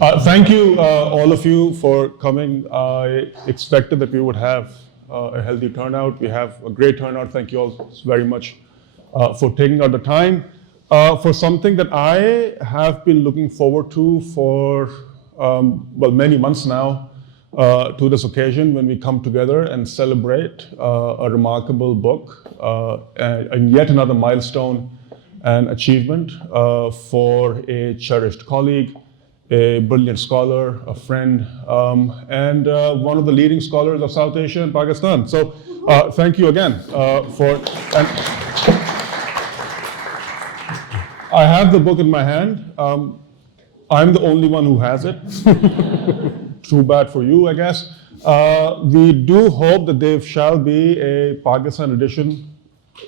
Thank you, all of you, for coming. I expected that we would have a healthy turnout. We have a great turnout. Thank you all very much for taking out the time for something that I have been looking forward to for, many months now, to this occasion when we come together and celebrate a remarkable book and yet another milestone and achievement for a cherished colleague, a brilliant scholar, a friend, and one of the leading scholars of South Asia and Pakistan. So thank you again for. And I have the book in my hand. I'm the only one who has it. Too bad for you, I guess. We do hope that there shall be a Pakistan edition.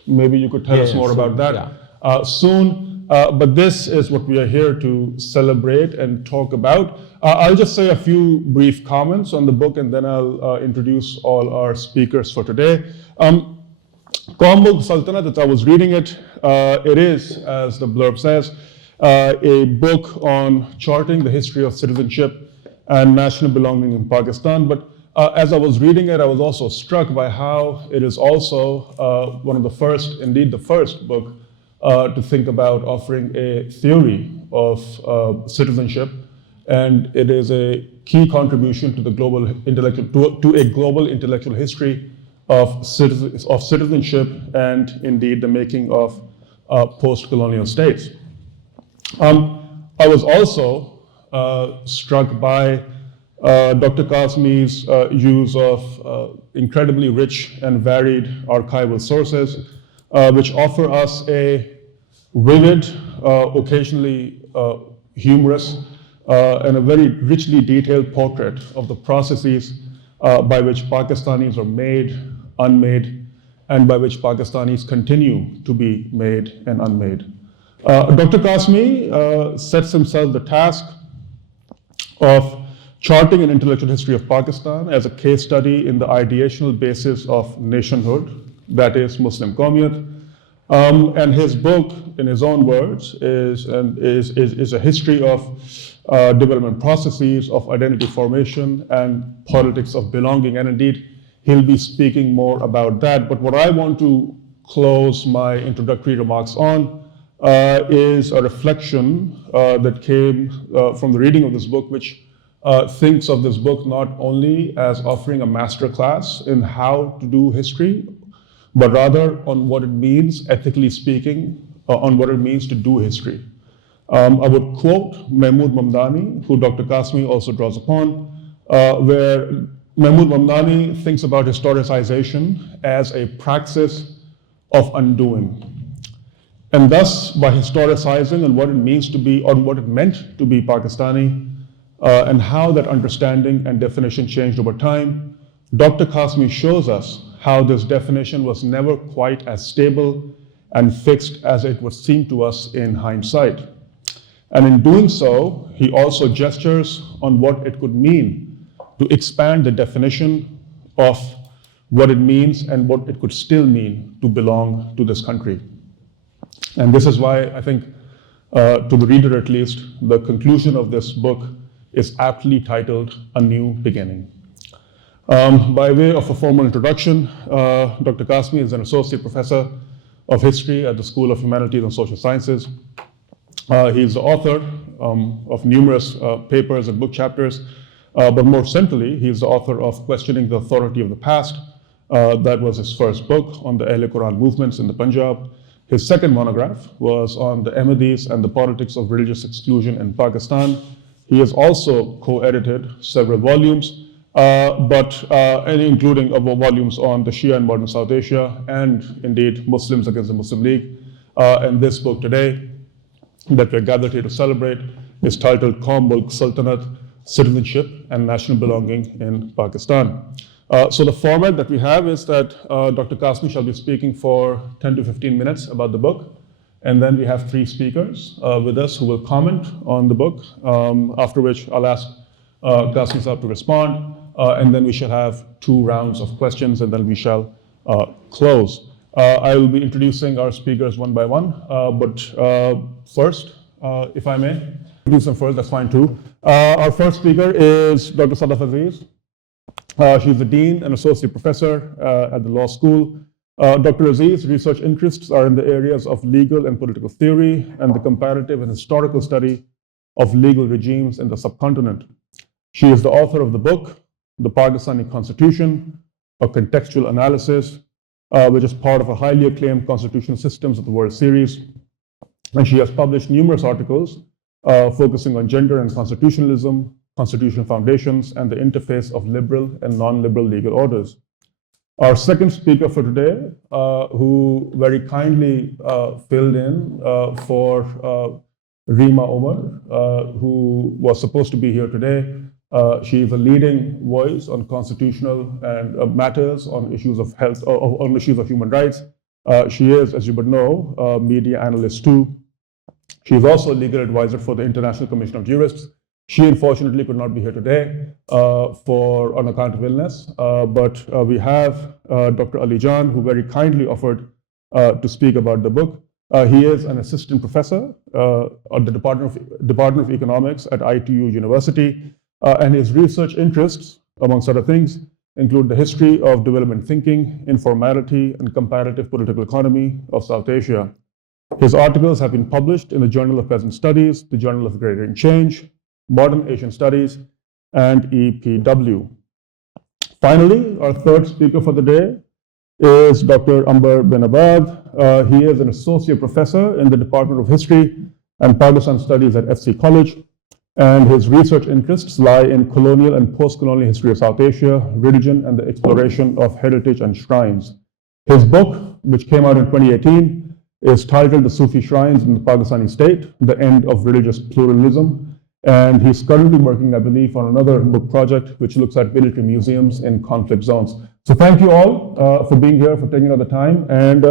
Maybe you could tell us more about that soon. But this is what we are here to celebrate and talk about. I'll just say a few brief comments on the book, and then I'll introduce all our speakers for today. QAUM MULK SULTANAT, as I was reading it, it is, as the blurb says, a book on charting the history of citizenship and national belonging in Pakistan. But as I was reading it, I was also struck by how it is also one of the first, indeed the first book to think about offering a theory of citizenship, and it is a key contribution to the global intellectual to a global intellectual history of citizenship and indeed the making of post-colonial states. I was also struck by Dr. Qasmi's use of incredibly rich and varied archival sources, which offer us a vivid, occasionally humorous, and a very richly detailed portrait of the processes by which Pakistanis are made, unmade, and by which Pakistanis continue to be made and unmade. Dr. Qasmi sets himself the task of charting an intellectual history of Pakistan as a case study in the ideational basis of nationhood, that is Muslim Qawmiyat. And his book, in his own words, is a history of development processes, of identity formation, and politics of belonging. And indeed, he'll be speaking more about that. But what I want to close my introductory remarks on is a reflection that came from the reading of this book, which thinks of this book not only as offering a master class in how to do history, but rather on what it means, ethically speaking, on what it means to do history. I would quote Mahmood Mamdani, who Dr. Qasmi also draws upon, where Mahmood Mamdani thinks about historicization as a praxis of undoing. And thus, by historicizing on what it means to be, or what it meant to be Pakistani, and how that understanding and definition changed over time, Dr. Qasmi shows us how this definition was never quite as stable and fixed as it would seem to us in hindsight. And in doing so, he also gestures on what it could mean to expand the definition of what it means and what it could still mean to belong to this country. And this is why I think, to the reader at least, the conclusion of this book is aptly titled A New Beginning. By way of a formal introduction, Dr. Qasmi is an associate professor of history at the School of Humanities and Social Sciences. He's the author of numerous papers and book chapters, but more centrally, he's the author of Questioning the Authority of the Past. That was his first book on the Ahle Quran movements in the Punjab. His second monograph was on the Ahmadis and the politics of religious exclusion in Pakistan. He has also co-edited several volumes, including volumes on the Shia in modern South Asia and indeed Muslims against the Muslim League. And this book today that we're gathered here to celebrate is titled QAUM MULK SULTANAT Citizenship and National Belonging in Pakistan. So the format that we have is that Dr. Qasmi shall be speaking for 10 to 15 minutes about the book. And then we have three speakers with us who will comment on the book, after which I'll ask Qasmi Saab to respond. And then we shall have 2 rounds of questions, and then we shall close. I will be introducing our speakers one by one, but first, if I may, do some first, that's fine too. Our first speaker is Dr. Sadaf Aziz. She's the Dean and Associate Professor at the Law School. Dr. Aziz's research interests are in the areas of legal and political theory and the comparative and historical study of legal regimes in the subcontinent. She is the author of the book, The Pakistani Constitution, a contextual analysis, which is part of a highly acclaimed Constitutional Systems of the World series. And she has published numerous articles focusing on gender and constitutionalism, constitutional foundations, and the interface of liberal and non-liberal legal orders. Our second speaker for today, who very kindly filled in for Rima Omar, who was supposed to be here today. She is a leading voice on constitutional and matters on issues of health, on issues of human rights. She is, as you would know, a media analyst too. She is also a legal advisor for the International Commission of Jurists. She unfortunately could not be here today on account of illness, but we have Dr. Ali Jan, who very kindly offered to speak about the book. He is an assistant professor at the Department of Economics at ITU University, and his research interests, amongst other things, include the history of development thinking, informality, and comparative political economy of South Asia. His articles have been published in the Journal of Peasant Studies, the Journal of Agrarian Change, Modern Asian Studies, and EPW. Finally, our third speaker for the day is Dr. Amber Benabad. He is an associate professor in the Department of History and Pakistan Studies at FC College, and his research interests lie in colonial and post-colonial history of South Asia, religion, and the exploration of heritage and shrines. His book, which came out in 2018, is titled The Sufi Shrines in the Pakistani State, The End of Religious Pluralism. And he's currently working, I believe, on another book project which looks at military museums in conflict zones. So thank you all for being here, for taking out the time. And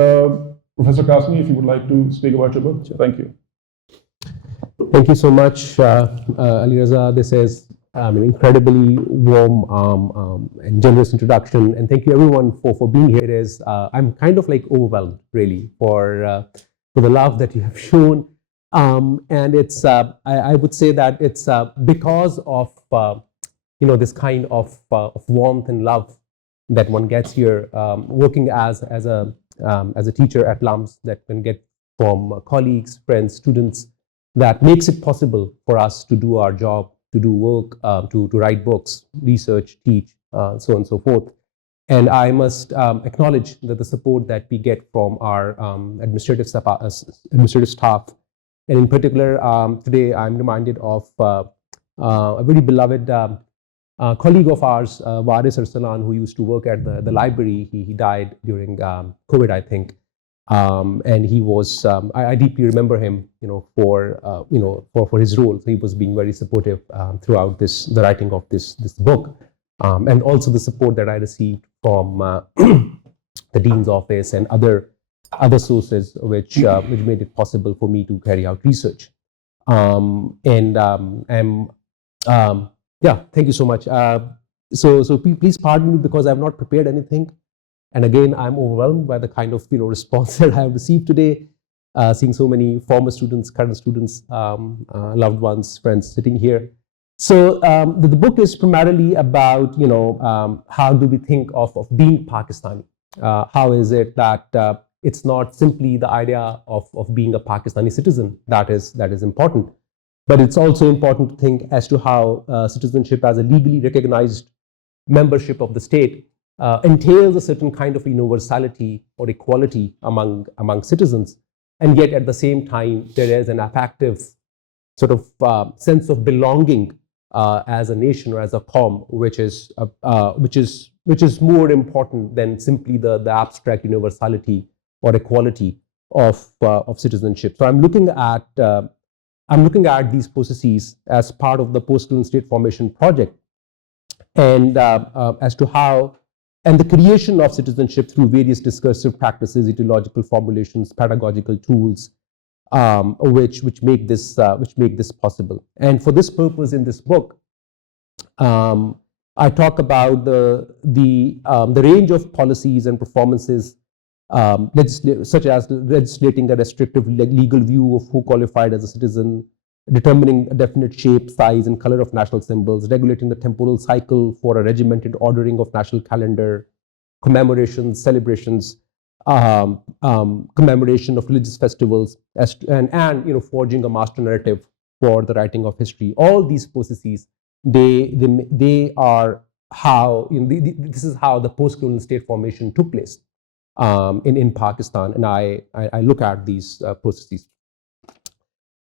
Professor Qasmi, if you would like to speak about your book, thank you. Thank you so much, Ali Raza. This is an incredibly warm and generous introduction. And thank you everyone for being here. It is, I'm kind of like overwhelmed, really, for the love that you have shown. And it's, I would say that it's because of, this kind of warmth and love that one gets here, working as a teacher at LUMS, that one get from colleagues, friends, students, that makes it possible for us to do our job, to do work, to write books, research, teach, so on and so forth. And I must acknowledge that the support that we get from our administrative staff. And in particular, today I'm reminded of a very beloved colleague of ours, Waris Arsalan, who used to work at the library. He died during COVID, I think. And he was, I deeply remember him, for his role. He was being very supportive throughout the writing of this book, and also the support that I received from the Dean's office and other sources, which made it possible for me to carry out research. Yeah, thank you so much. So please pardon me because I have not prepared anything. And again, I'm overwhelmed by the kind of response that I have received today, seeing so many former students, current students, loved ones, friends sitting here. So the book is primarily about how do we think of being Pakistani? How is it that it's not simply the idea of being a Pakistani citizen that is important, but it's also important to think as to how citizenship as a legally recognized membership of the state entails a certain kind of universality or equality among citizens, and yet at the same time there is an affective sort of sense of belonging as a nation or as a QAUM, which is more important than simply the abstract universality or equality of citizenship. So I'm looking at these processes as part of the post-colonial state formation project, and as to how, and the creation of citizenship through various discursive practices, ideological formulations, pedagogical tools, which make this possible. And for this purpose, in this book, I talk about the range of policies and performances, such as legislating a restrictive legal view of who qualified as a citizen, determining a definite shape, size, and color of national symbols, regulating the temporal cycle for a regimented ordering of national calendar, commemorations, celebrations, commemoration of religious festivals, and forging a master narrative for the writing of history. All these processes, they are how this is how the post-colonial state formation took place in Pakistan, and I look at these processes.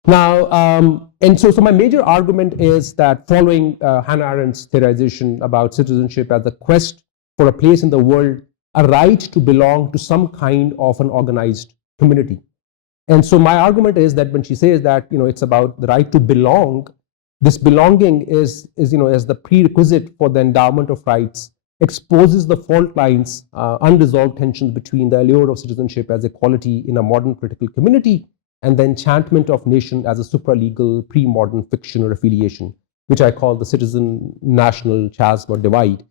Now, and so my major argument is that following Hannah Arendt's theorization about citizenship as a quest for a place in the world, a right to belong to some kind of an organized community. And so my argument is that when she says that it's about the right to belong, this belonging is as the prerequisite for the endowment of rights, exposes the fault lines, unresolved tensions between the allure of citizenship as equality in a modern political community and the enchantment of nation as a supralegal pre-modern fiction or affiliation, which I call the citizen-national chasm or divide.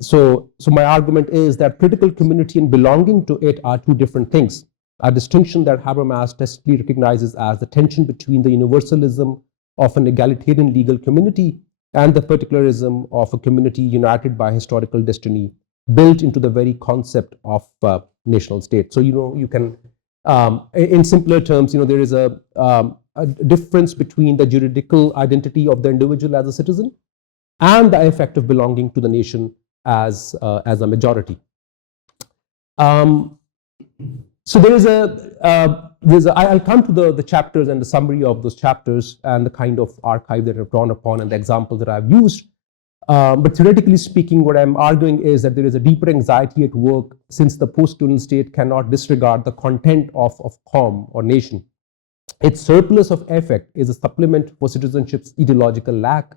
So my argument is that political community and belonging to it are two different things, a distinction that Habermas tacitly recognizes as the tension between the universalism of an egalitarian legal community and the particularism of a community united by historical destiny, built into the very concept of national state. So you can, in simpler terms, there is a difference between the juridical identity of the individual as a citizen and the effect of belonging to the nation as a majority. So I'll come to the chapters and the summary of those chapters and the kind of archive that I've drawn upon and the examples that I've used. But theoretically speaking, what I'm arguing is that there is a deeper anxiety at work since the post-colonial state cannot disregard the content of QAUM or nation. Its surplus of effect is a supplement for citizenship's ideological lack.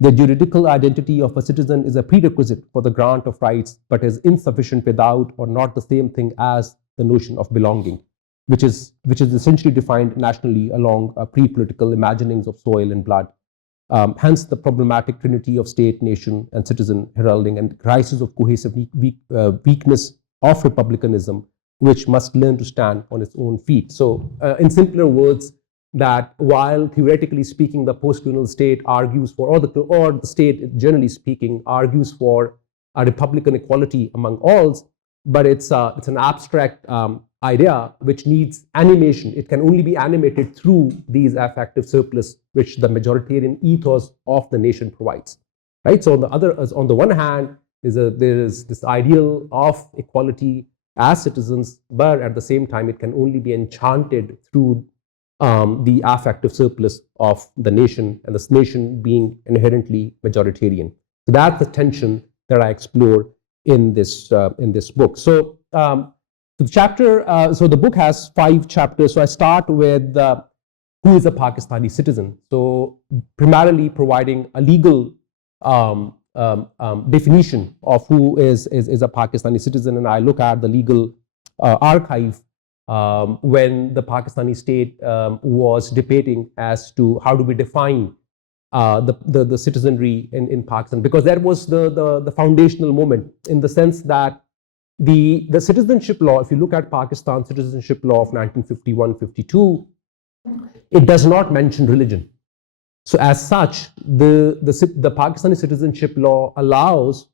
The juridical identity of a citizen is a prerequisite for the grant of rights, but is insufficient without or not the same thing as the notion of belonging, which is essentially defined nationally along pre-political imaginings of soil and blood. Hence, the problematic trinity of state, nation, and citizen heralding and crisis of cohesive weakness of republicanism, which must learn to stand on its own feet. So, in simpler words, that while theoretically speaking, the post-colonial state argues for, or the state generally speaking argues for a republican equality among alls, but it's an abstract idea which needs animation. It can only be animated through these affective surplus, which the majoritarian ethos of the nation provides. Right. So on the one hand, there is this ideal of equality as citizens, but at the same time, it can only be enchanted through the affective surplus of the nation, and this nation being inherently majoritarian. So that's the tension that I explore in this book. So the book has 5 chapters. So I start with who is a Pakistani citizen. So primarily providing a legal definition of who is a Pakistani citizen, and I look at the legal archive when the Pakistani state was debating as to how do we define the citizenry in Pakistan, because that was the foundational moment, in the sense that the citizenship law, if you look at Pakistan's citizenship law of 1951-52, it does not mention religion. So as such, the Pakistani citizenship law allows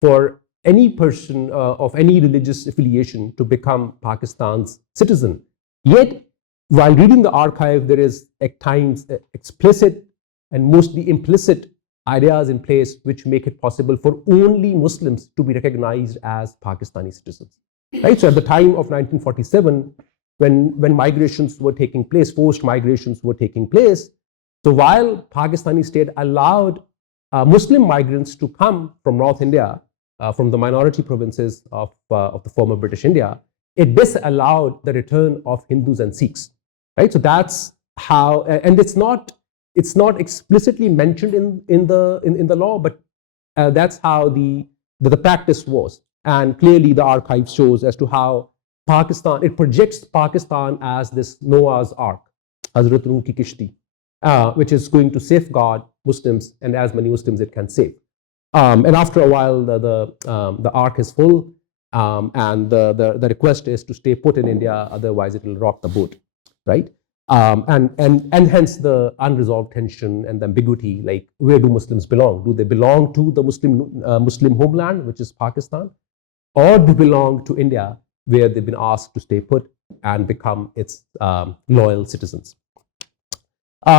for any person of any religious affiliation to become Pakistan's citizen. Yet, while reading the archive, there is at times explicit and mostly implicit ideas in place which make it possible for only Muslims to be recognized as Pakistani citizens. Right? So at the time of 1947, when migrations were taking place, forced migrations were taking place, so while Pakistani state allowed Muslim migrants to come from North India, from the minority provinces of the former British India, it disallowed the return of Hindus and Sikhs. Right? So that's how, and it's not explicitly mentioned in the law, but that's how the practice was. And clearly the archive shows as to how Pakistan, it projects Pakistan as this Noah's Ark, Hazrat Nuh ki Kishti, which is going to safeguard Muslims and as many Muslims it can save. And after a while, the ark is full, and the request is to stay put in India, otherwise it will rock the boat, right? and hence the unresolved tension and the ambiguity, like where do Muslims belong? Do they belong to the Muslim homeland, which is Pakistan, or do they belong to India, where they've been asked to stay put and become its loyal citizens?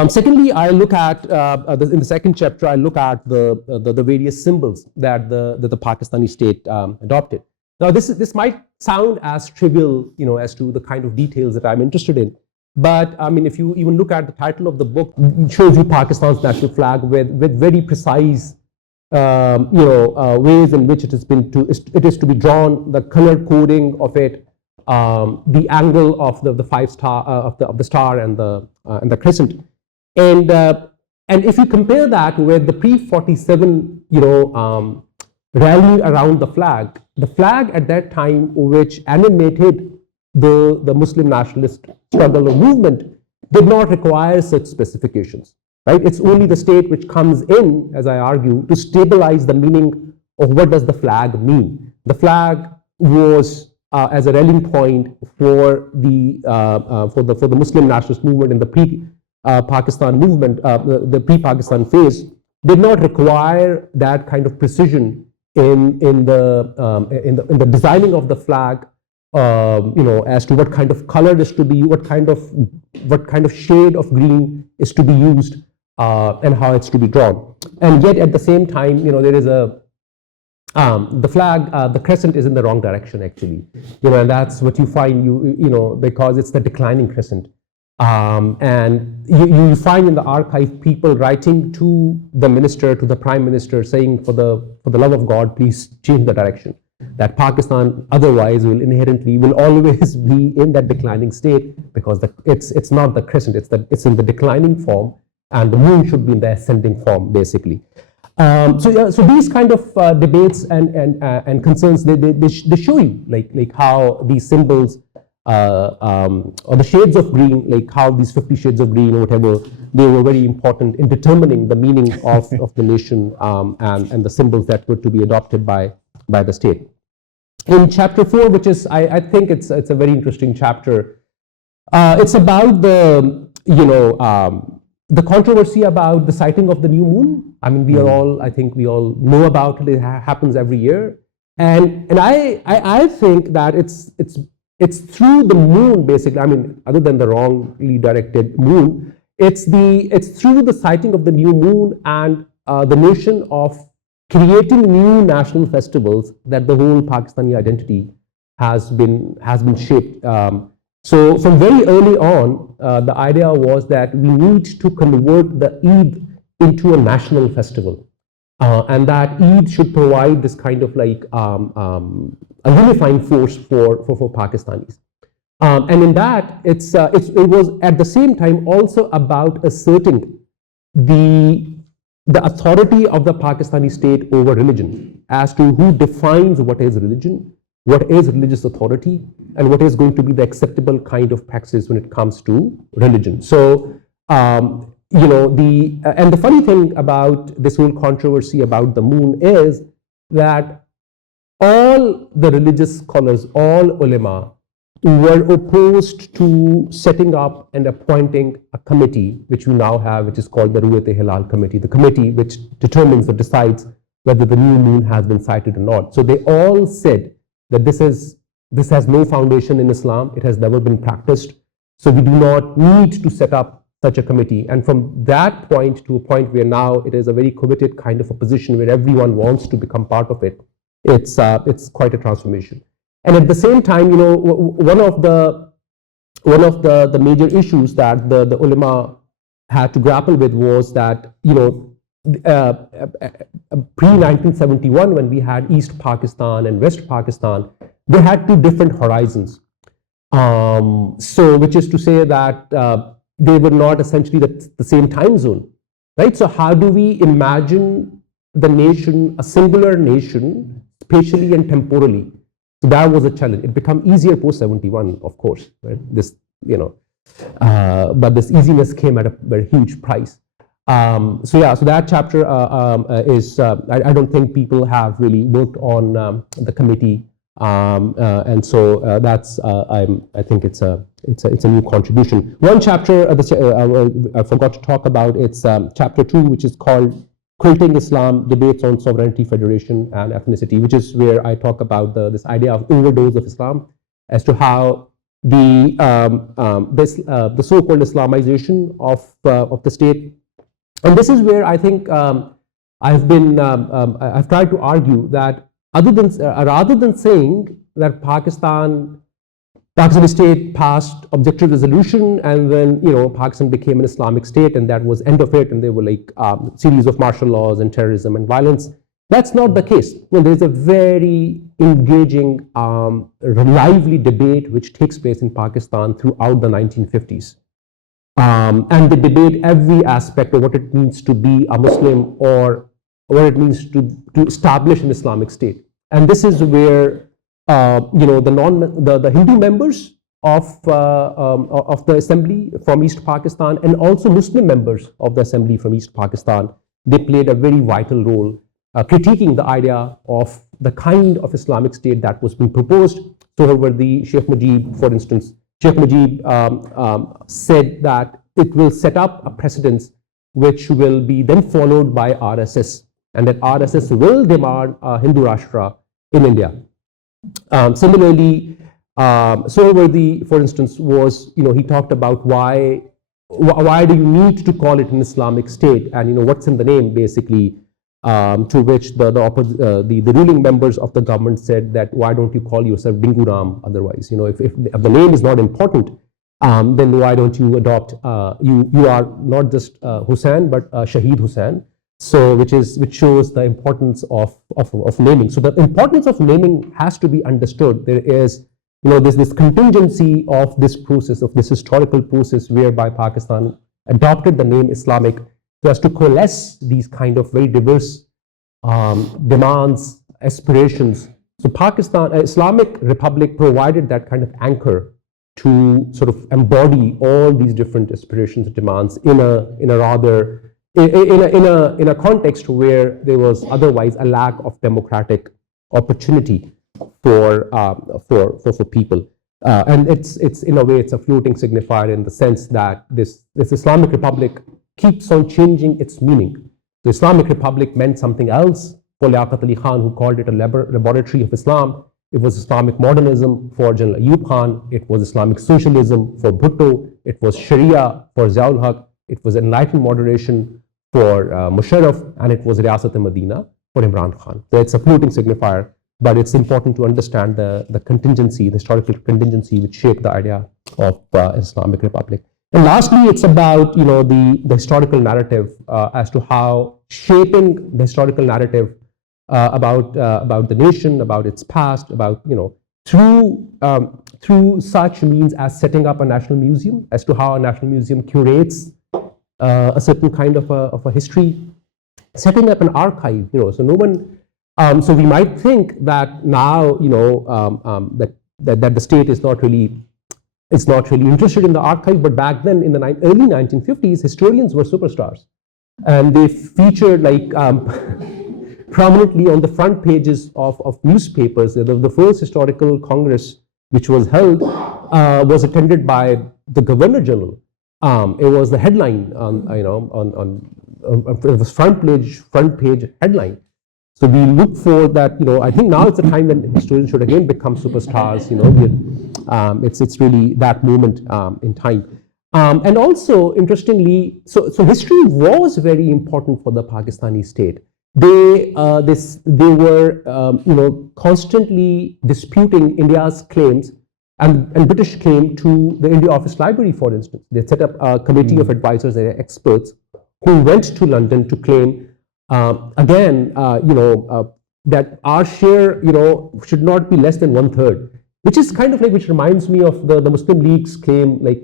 Secondly, I look at, in the second chapter, I look at the various symbols that the Pakistani state adopted. Now, this might sound as trivial, as to the kind of details that I'm interested in. But I mean, if you even look at the title of the book, it shows you Pakistan's national flag with very precise, ways in which it is to be drawn, the color coding of it, the angle of the 5 star of the star and the crescent, and if you compare that with the pre-47, rally around the flag at that time, which animated the Muslim nationalist struggle or movement, did not require such specifications, right? It's only the state which comes in, as I argue, to stabilize the meaning of what does the flag mean. The flag was as a rallying point for the Muslim nationalist movement in the pre-Pakistan movement, the pre-Pakistan phase, did not require that kind of precision in the designing of the flag, as to what kind of color is to be, what kind of shade of green is to be used, and how it's to be drawn. And yet at the same time, there is the flag, the crescent is in the wrong direction actually, and that's what you find, because it's the declining crescent. And you find in the archive people writing to the minister, to the prime minister, saying, for the love of God, please change the direction. That Pakistan otherwise will always be in that declining state, because it's not the crescent, it's in the declining form, and the moon should be in the ascending form, basically. So these kind of debates and concerns, they show you like how these symbols, or the shades of green, like how these 50 shades of green or whatever, they were very important in determining the meaning of the nation, and the symbols that were to be adopted by the state. In chapter 4, which is, I think it's a very interesting chapter, it's about the controversy about the sighting of the new moon. I mean, I think we all know about it. It happens every year, and I think that it's through the moon, basically. I mean, other than the wrongly directed moon, it's through the sighting of the new moon and the notion of creating new national festivals that the whole Pakistani identity has been shaped. So from very early on, the idea was that we need to convert the Eid into a national festival, and that Eid should provide this kind of like a unifying force for Pakistanis. And in that, it was at the same time also about asserting the authority of the Pakistani state over religion, as to who defines what is religion, what is religious authority, and what is going to be the acceptable kind of practice when it comes to religion. So, and the funny thing about this whole controversy about the moon is that all the religious scholars, all ulama, were opposed to setting up and appointing a committee, which we now have, which is called the Ru'yat-e-Hilal Committee, the committee which determines or decides whether the new moon has been sighted or not. So they all said that this has no foundation in Islam, it has never been practiced, so we do not need to set up such a committee. And from that point to a point where now it is a very coveted kind of a position where everyone wants to become part of it, it's quite a transformation. And at the same time, one of the major issues that the ulama had to grapple with was that, pre-1971, when we had East Pakistan and West Pakistan, they had two different horizons. So, which is to say that they were not essentially the same time zone, right? So how do we imagine the nation, a singular nation, spatially and temporally? So that was a challenge. It became easier post-71, of course, right? But this easiness came at a very huge price. So that chapter is, I don't think people have really worked on the committee, and so that's, I think it's a it's a new contribution. One chapter I forgot to talk about. It's chapter 2, which is called Quilting Islam: Debates on Sovereignty, Federation, and Ethnicity, which is where I talk about this idea of overdose of Islam, as to how the so-called Islamization of the state. And this is where I think I've tried to argue that rather than saying that Pakistan state passed objective resolution and then Pakistan became an Islamic state and that was end of it, and there were like series of martial laws and terrorism and violence. That's not the case. There's a very engaging, lively debate which takes place in Pakistan throughout the 1950s. And they debate every aspect of what it means to be a Muslim or what it means to establish an Islamic state. And this is where the Hindu members of the assembly from East Pakistan and also Muslim members of the assembly from East Pakistan, they played a very vital role critiquing the idea of the kind of Islamic state that was being proposed. So over the Sheikh Mujib, for instance, Sheikh Mujib said that it will set up a precedence which will be then followed by RSS, and that RSS will demand a Hindu Rashtra in India. Similarly, Sohrawardi, for instance, was, he talked about why do you need to call it an Islamic state, and what's in the name, basically. To which the ruling members of the government said that why don't you call yourself Dinguram otherwise? If the name is not important, then why don't you adopt? You are not just Hussain but Shaheed Hussain. So which shows the importance of naming. So the importance of naming has to be understood. There is there's this contingency of this process, of this historical process whereby Pakistan adopted the name Islamic so as to coalesce these kind of very diverse demands, aspirations. So Pakistan, Islamic Republic provided that kind of anchor to sort of embody all these different aspirations and demands in a context where there was otherwise a lack of democratic opportunity for people. And it's in a way, it's a floating signifier in the sense that this Islamic Republic keeps on changing its meaning. The Islamic Republic meant something else for Liaqat Ali Khan, who called it a laboratory of Islam. It was Islamic modernism for General Ayub Khan. It was Islamic socialism for Bhutto. It was Sharia for Ziaul Haq. It was enlightened moderation for Musharraf, and it was Riyasat-e-Madina for Imran Khan. So it's a floating signifier, but it's important to understand the contingency, the historical contingency which shaped the idea of Islamic Republic. And lastly, it's about the historical narrative as to how shaping the historical narrative about the nation, about its past, about through such means as setting up a national museum, as to how a national museum curates a certain kind of a history, setting up an archive. So no one. So we might think that now that the state is not really interested in the archive, but back then in the early 1950s, historians were superstars, and they featured like prominently on the front pages of newspapers. The first historical congress which was held was attended by the Governor General. It was the headline on it was front page headline. So we look for that. I think now it's a time when historians should again become superstars. It's really that moment in time. And also, interestingly, so history was very important for the Pakistani state. They were constantly disputing India's claims and British claim to the India Office Library, for instance. They set up a committee of advisors and experts who went to London to claim that our share, should not be less than 1/3, which is kind of like, which reminds me of the Muslim League's claim, like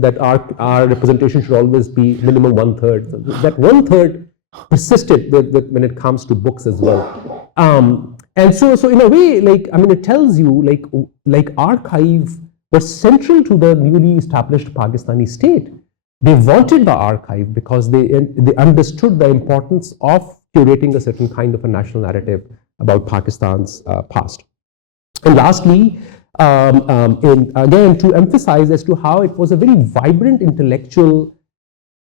that our representation should always be minimum 1/3. So that 1/3 persisted when it comes to books as well. And so in a way, it tells you like archive was central to the newly established Pakistani state. They wanted the archive because they understood the importance of curating a certain kind of a national narrative about Pakistan's past. And lastly, again, to emphasize as to how it was a very vibrant intellectual,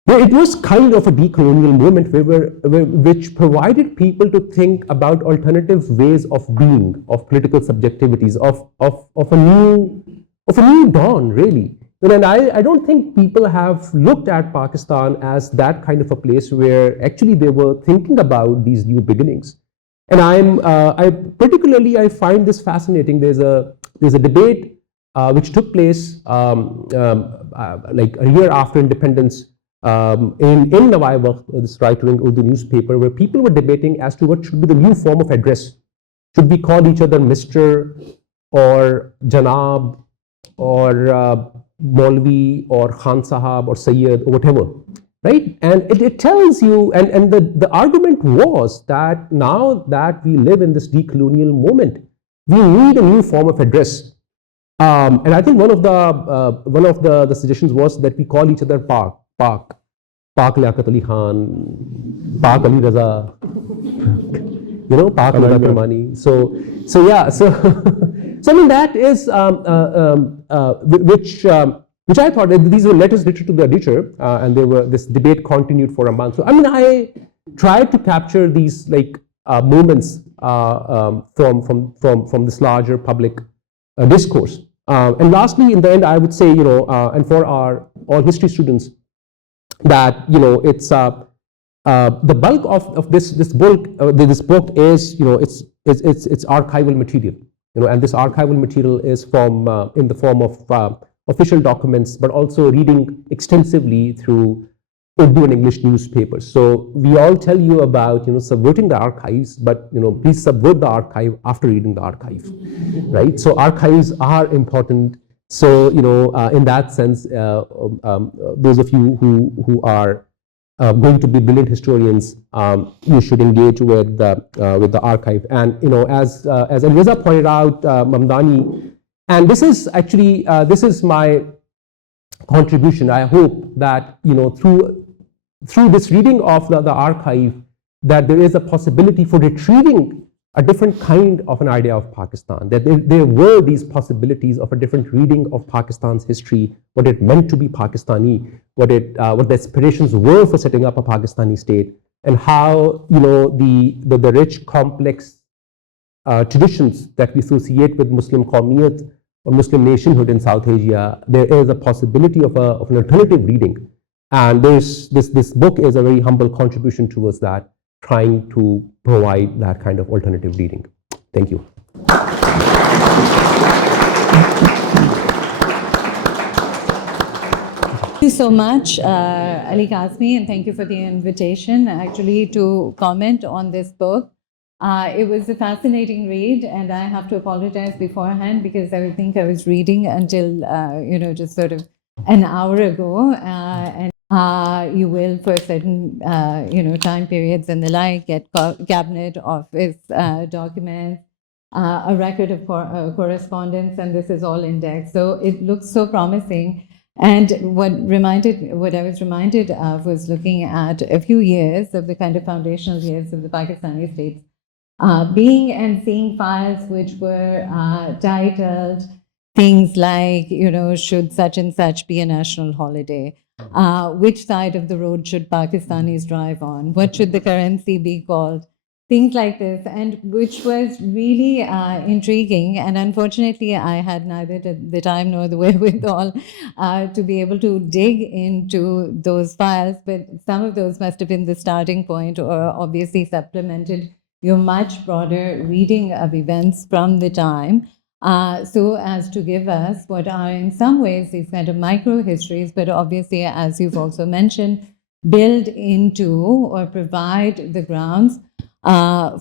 where it was kind of a decolonial movement which provided people to think about alternative ways of being, of political subjectivities, of a new dawn, really. And I don't think people have looked at Pakistan as that kind of a place where actually they were thinking about these new beginnings. And I find this fascinating. There's a debate which took place like a year after independence in Nawai Waqt, this right-wing Urdu newspaper, where people were debating as to what should be the new form of address. Should we call each other Mr. or Janab or Maulvi or Khan Sahab or Sayyid or whatever, right? And it tells you, and the argument was that now that we live in this decolonial moment, we need a new form of address. And I think one of the suggestions was that we call each other Pak Liaquat Ali Khan, Pak Ali Raza, Pak Raza Karmani. So yeah, so I mean that is which I thought these were letters written to the editor, and this debate continued for a month. So I mean I tried to capture these like moments from this larger public discourse. And lastly, in the end, I would say, and for our all history students, that it's the bulk of this book is it's archival material, and this archival material is from in the form of official documents, but also reading extensively through Urdu and English newspapers. So we all tell you about subverting the archives, but please subvert the archive after reading the archive, right? So archives are important. So in that sense, those of you who are going to be brilliant historians, you should engage with the archive. And as Aliza pointed out, Mamdani, and this is actually this is my contribution. I hope that through this reading of the archive, that there is a possibility for retrieving a different kind of an idea of Pakistan, that there were these possibilities of a different reading of Pakistan's history, what it meant to be Pakistani, what the aspirations were for setting up a Pakistani state, and how the rich, complex traditions that we associate with Muslim Qawmiyat or Muslim nationhood in South Asia, there is a possibility of an alternative reading. And this book is a very humble contribution towards that, trying to provide that kind of alternative reading. Thank you. Thank you so much, Ali Qasmi, and thank you for the invitation actually to comment on this book. It was a fascinating read, and I have to apologize beforehand because I think I was reading until just sort of an hour ago, and you will for certain time periods and the like get cabinet office documents, a record of correspondence, and this is all indexed. So it looks so promising. And what I was reminded of was looking at a few years of the kind of foundational years of the Pakistani states, being and seeing files which were titled things like, should such and such be a national holiday? Which side of the road should Pakistanis drive on? What should the currency be called? Things like this, and which was really intriguing. And unfortunately, I had neither the time nor the wherewithal to be able to dig into those files. But some of those must have been the starting point, or obviously supplemented your much broader reading of events from the time. So as to give us what are in some ways these kind of micro histories, but obviously, as you've also mentioned, build into or provide the grounds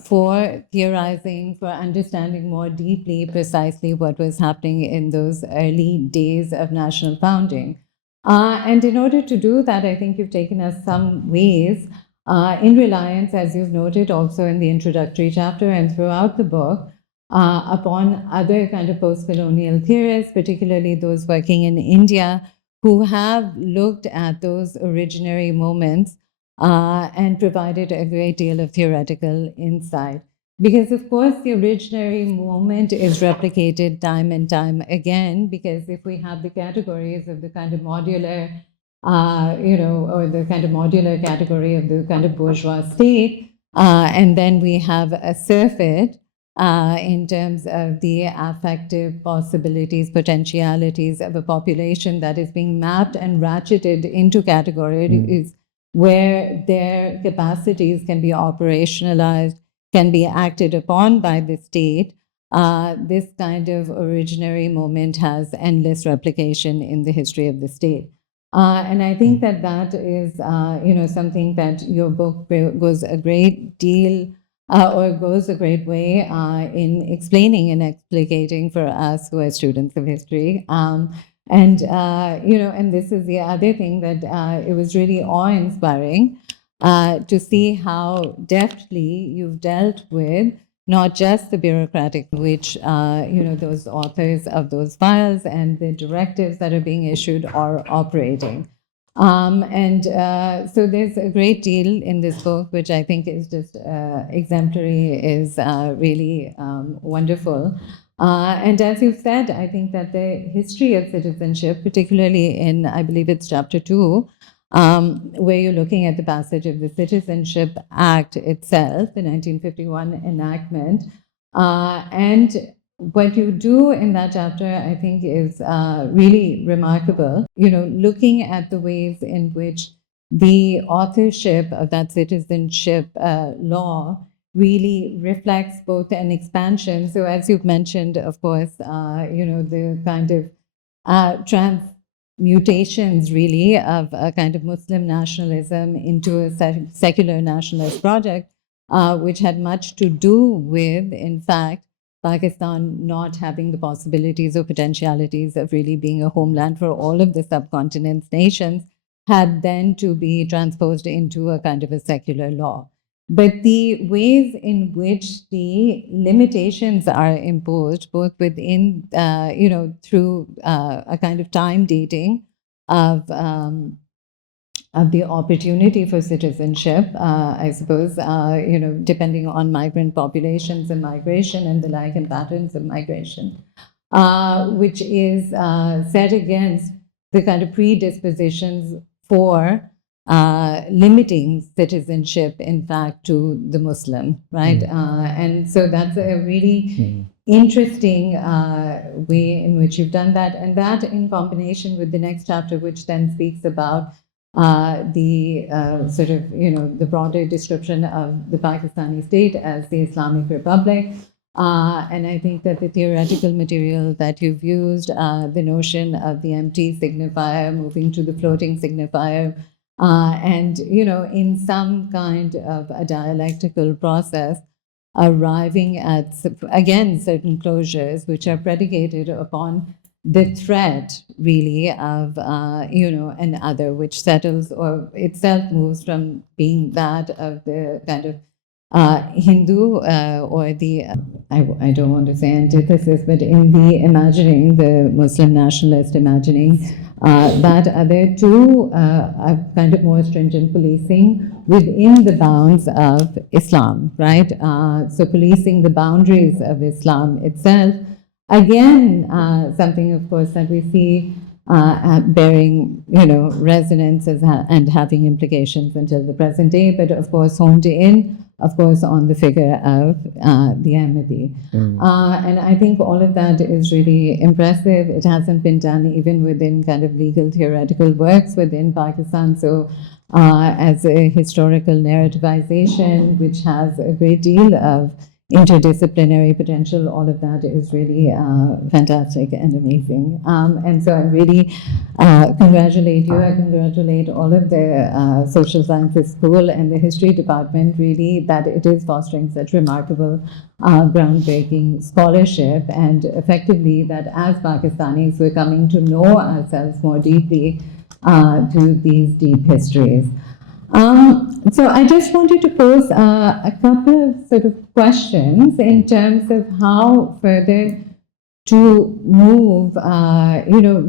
for theorizing, for understanding more deeply precisely what was happening in those early days of national founding. And in order to do that, I think you've taken us some ways in reliance, as you've noted also in the introductory chapter and throughout the book, upon other kind of post-colonial theorists, particularly those working in India, who have looked at those originary moments and provided a great deal of theoretical insight. Because, of course, the originary movement is replicated time and time again, because if we have the categories of the kind of modular, or the kind of modular category of the kind of bourgeois state, and then we have a surfeit in terms of the affective possibilities, potentialities of a population that is being mapped and ratcheted into categories where their capacities can be operationalized, can be acted upon by the state. This kind of originary moment has endless replication in the history of the state. And I think that that is, something that your book goes a great deal or goes a great way in explaining and explicating for us who are students of history. And this is the other thing that it was really awe-inspiring to see how deftly you've dealt with not just the bureaucratic, which those authors of those files and the directives that are being issued are operating. So there's a great deal in this book, which I think is just exemplary, is really wonderful. And as you said, I think that the history of citizenship, particularly in, I believe it's chapter 2, where you're looking at the passage of the Citizenship Act itself, the 1951 enactment, and what you do in that chapter, I think, is really remarkable. Looking at the ways in which the authorship of that citizenship law really reflects both an expansion. So, as you've mentioned, of course, the kind of transmutations really of a kind of Muslim nationalism into a secular nationalist project, which had much to do with, in fact, Pakistan not having the possibilities or potentialities of really being a homeland for all of the subcontinent's nations, had then to be transposed into a kind of a secular law. But the ways in which the limitations are imposed, both within, through a kind of time dating of the opportunity for citizenship, I suppose, depending on migrant populations and migration and the like and patterns of migration, which is set against the kind of predispositions for limiting citizenship, in fact, to the Muslim, right? And so that's a really interesting way in which you've done that. And that in combination with the next chapter, which then speaks about the sort of, the broader description of the Pakistani state as the Islamic Republic. And I think that the theoretical material that you've used, the notion of the empty signifier moving to the floating signifier, and, in some kind of a dialectical process, arriving at, again, certain closures which are predicated upon the threat, really, of, an other, which settles or itself moves from being that of the kind of Hindu or the, I don't want to say antithesis, but in the imagining, the Muslim nationalist imagining, that other to a kind of more stringent policing within the bounds of Islam, right? So policing the boundaries of Islam itself. Again, something, of course, that we see bearing, resonance and having implications until the present day, but of course honed in, of course, on the figure of the Ahmadi. And I think all of that is really impressive. It hasn't been done even within kind of legal theoretical works within Pakistan. So as a historical narrativization, which has a great deal of interdisciplinary potential, all of that is really fantastic and amazing. And so I really congratulate you. I congratulate all of the social sciences school and the history department, really, that it is fostering such remarkable, groundbreaking scholarship, and effectively that as Pakistanis, we're coming to know ourselves more deeply through these deep histories. So I just wanted to pose a couple of sort of questions in terms of how further to move,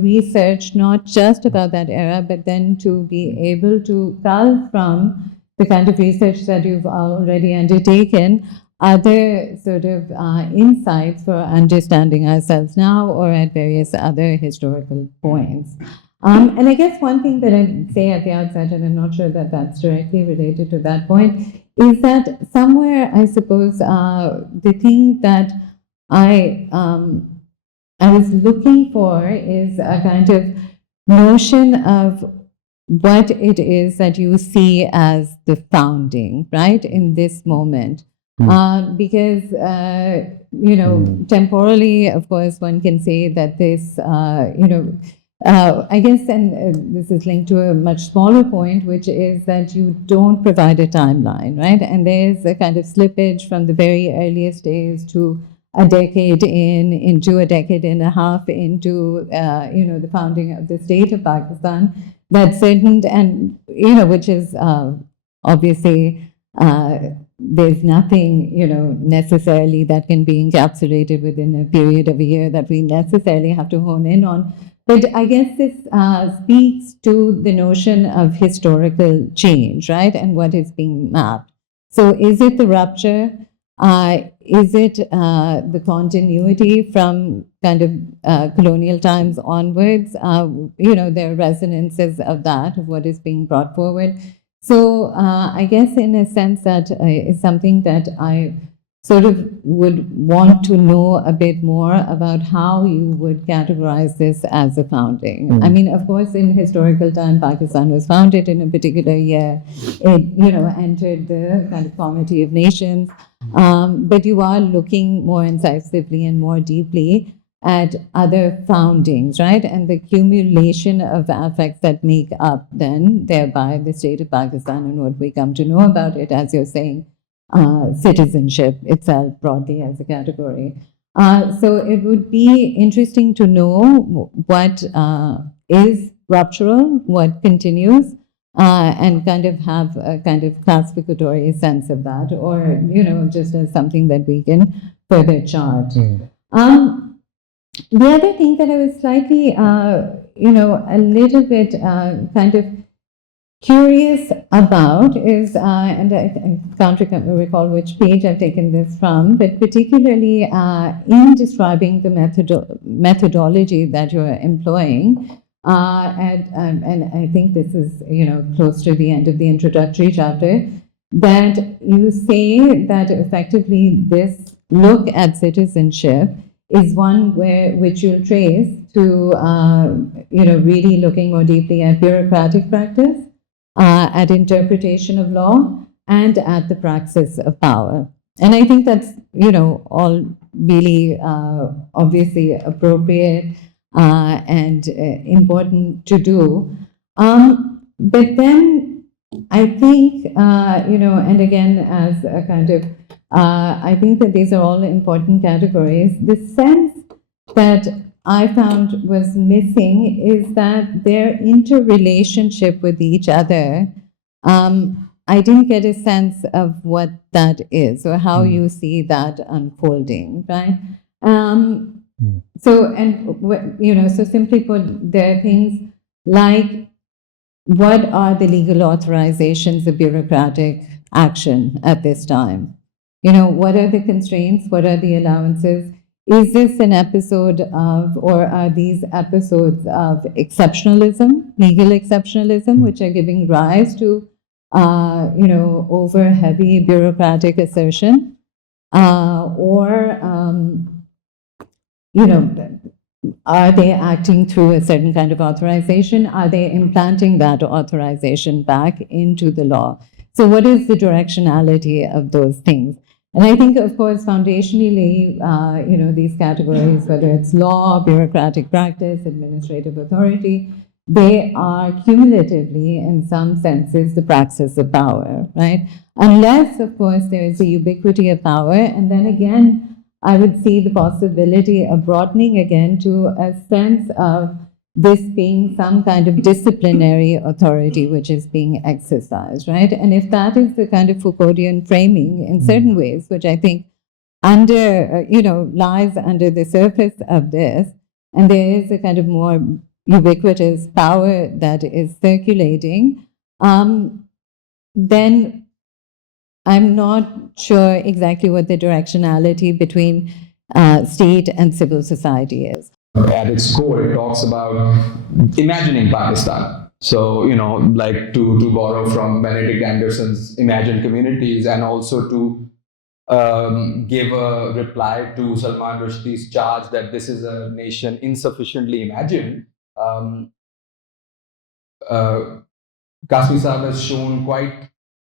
research, not just about that era, but then to be able to cull from the kind of research that you've already undertaken, other sort of insights for understanding ourselves now or at various other historical points. And I guess one thing that I'd say at the outset, and I'm not sure that that's directly related to that point, is that somewhere, I suppose, the thing that I was looking for is a kind of notion of what it is that you see as the founding, right, in this moment. Because, temporally, of course, one can say that this, I guess, and this is linked to a much smaller point, which is that you don't provide a timeline, right? And there's a kind of slippage from the very earliest days to a decade into a decade and a half into, the founding of the state of Pakistan. That's certain, and, which is obviously, there's nothing, necessarily that can be encapsulated within a period of a year that we necessarily have to hone in on. But I guess this speaks to the notion of historical change, right? And what is being mapped. So is it the rupture? Is it the continuity from kind of colonial times onwards? There are resonances of that, of what is being brought forward. So I guess in a sense that is something that I sort of would want to know a bit more about how you would categorize this as a founding. I mean, of course, in historical time, Pakistan was founded in a particular year. It, entered the kind of Comity of Nations. But you are looking more incisively and more deeply at other foundings, right? And the accumulation of affects that make up then, thereby, the state of Pakistan and what we come to know about it, as you're saying, citizenship itself broadly as a category. So it would be interesting to know what is ruptural, what continues, and kind of have a kind of classificatory sense of that, or, just as something that we can further chart. The other thing that I was slightly, a little bit kind of curious about is, and I can't recall which page I've taken this from, but particularly in describing the methodology that you're employing, and I think this is, close to the end of the introductory chapter, that you say that effectively this look at citizenship is one which you'll trace to, really looking more deeply at bureaucratic practice, at interpretation of law, and at the praxis of power. And I think that's, all really obviously appropriate and important to do. But then I think, and again, as a kind of, I think that these are all important categories. The sense that I found was missing is that their interrelationship with each other, I didn't get a sense of what that is or how you see that unfolding, right? So, and, so simply put, there are things like, what are the legal authorizations of bureaucratic action at this time? What are the constraints? What are the allowances? Is this an episode of, or are these episodes of exceptionalism, legal exceptionalism, which are giving rise to, over heavy bureaucratic assertion? Or, are they acting through a certain kind of authorization? Are they implanting that authorization back into the law? So what is the directionality of those things? And I think, of course, foundationally, these categories, whether it's law, bureaucratic practice, administrative authority, they are cumulatively, in some senses, the praxis of power, right? Unless, of course, there is a ubiquity of power, and then again, I would see the possibility of broadening again to a sense of this being some kind of disciplinary authority which is being exercised, right? And if that is the kind of Foucauldian framing in certain ways, which I think under, lies under the surface of this, and there is a kind of more ubiquitous power that is circulating, then I'm not sure exactly what the directionality between state and civil society is. At its core, it talks about imagining Pakistan. So, like to borrow from Benedict Anderson's Imagine Communities, and also to give a reply to Salman Rushdie's charge that this is a nation insufficiently imagined. Uh, Qasmi Saab has shown quite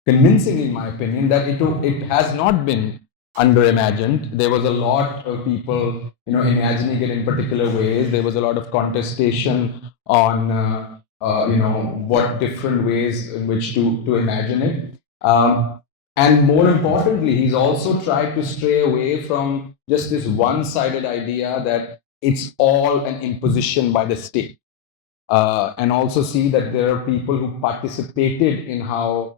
convincingly, in my opinion, that it has not been under-imagined. There was a lot of people, imagining it in particular ways. There was a lot of contestation on, what different ways in which to imagine it. And more importantly, he's also tried to stray away from just this one-sided idea that it's all an imposition by the state. And also see that there are people who participated in how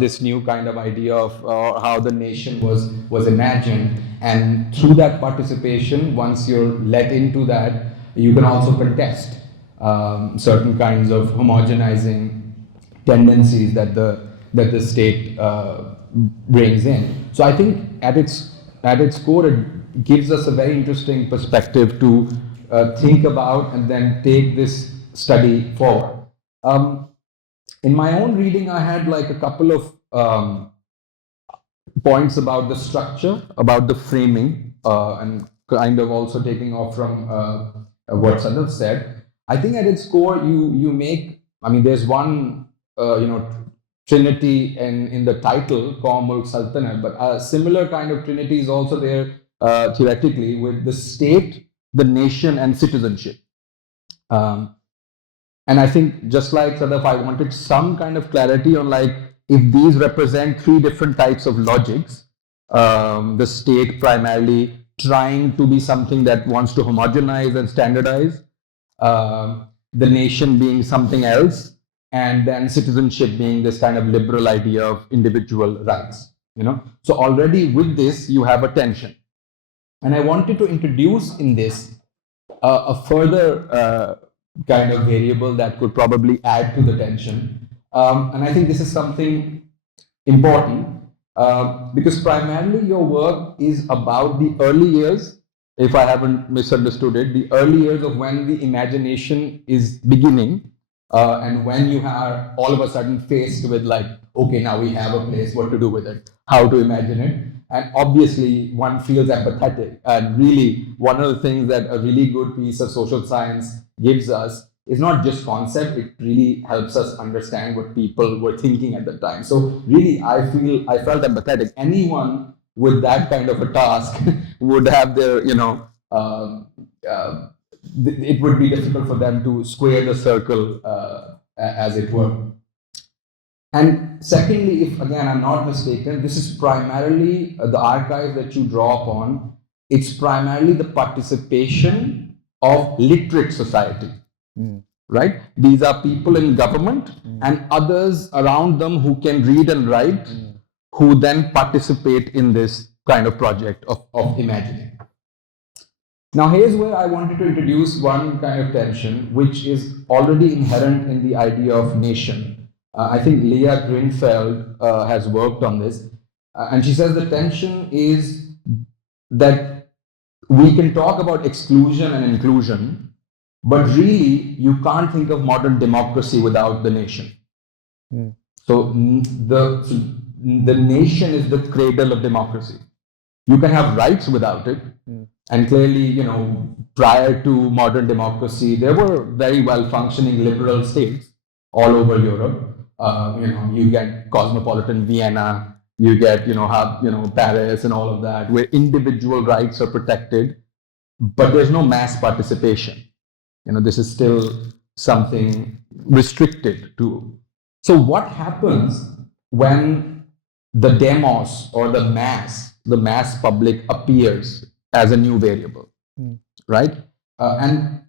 this new kind of idea of how the nation was imagined. And through that participation, once you're let into that, you can also contest certain kinds of homogenizing tendencies that the state brings in. So I think at its core, it gives us a very interesting perspective to think about and then take this study forward. In my own reading, I had like a couple of points about the structure, about the framing, and kind of also taking off from what Sadaf said. I think at its core, you make. I mean, there's one trinity in the title, QAUM MULK SULTANAT, but a similar kind of trinity is also there theoretically with the state, the nation, and citizenship. And I think, just like Sadaf, I wanted some kind of clarity on like if these represent three different types of logics. The state primarily trying to be something that wants to homogenize and standardize, the nation being something else, and then citizenship being this kind of liberal idea of individual rights. So already with this, you have a tension. And I wanted to introduce in this a further kind of variable that could probably add to the tension. And I think this is something important because primarily your work is about the early years, if I haven't misunderstood it, the early years of when the imagination is beginning and when you are all of a sudden faced with like, okay, now we have a place, what to do with it, how to imagine it. And obviously, one feels empathetic. And really, one of the things that a really good piece of social science gives us is not just concept, it really helps us understand what people were thinking at the time. So really, I felt empathetic. Anyone with that kind of a task would have their, it would be difficult for them to square the circle, as it were. And secondly, if again I'm not mistaken, this is primarily the archive that you draw upon. It's primarily the participation of literate society, right? These are people in government and others around them who can read and write, who then participate in this kind of project of imagining. Now, here's where I wanted to introduce one kind of tension, which is already inherent in the idea of nation. I think Leah Greenfeld has worked on this, and she says the tension is that we can talk about exclusion and inclusion, but really you can't think of modern democracy without the nation. So the nation is the cradle of democracy. You can have rights without it, and clearly, prior to modern democracy, there were very well functioning liberal states all over Europe. You get cosmopolitan Vienna, you get, Paris and all of that, where individual rights are protected, but there's no mass participation. This is still something restricted to. So what happens when the demos or the mass public appears as a new variable, right? And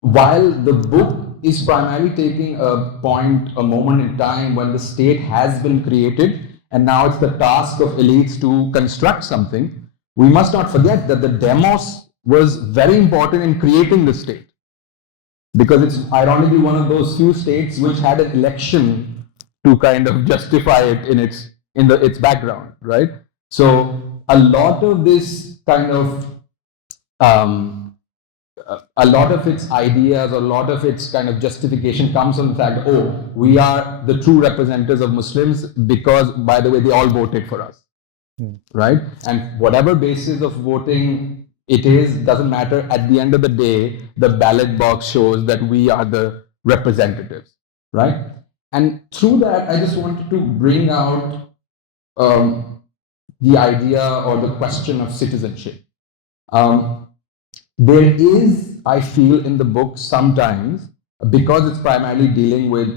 while the book is primarily taking a moment in time when the state has been created and now it's the task of elites to construct something, we must not forget that the demos was very important in creating the state, because it's ironically one of those few states which had an election to kind of justify it in its in its background, right? So a lot of this kind of a lot of its ideas, a lot of its kind of justification comes from the fact, oh, we are the true representatives of Muslims because, by the way, they all voted for us, right? And whatever basis of voting it is, doesn't matter. At the end of the day, the ballot box shows that we are the representatives, right? And through that, I just wanted to bring out the idea or the question of citizenship. There is, I feel, in the book sometimes, because it's primarily dealing with,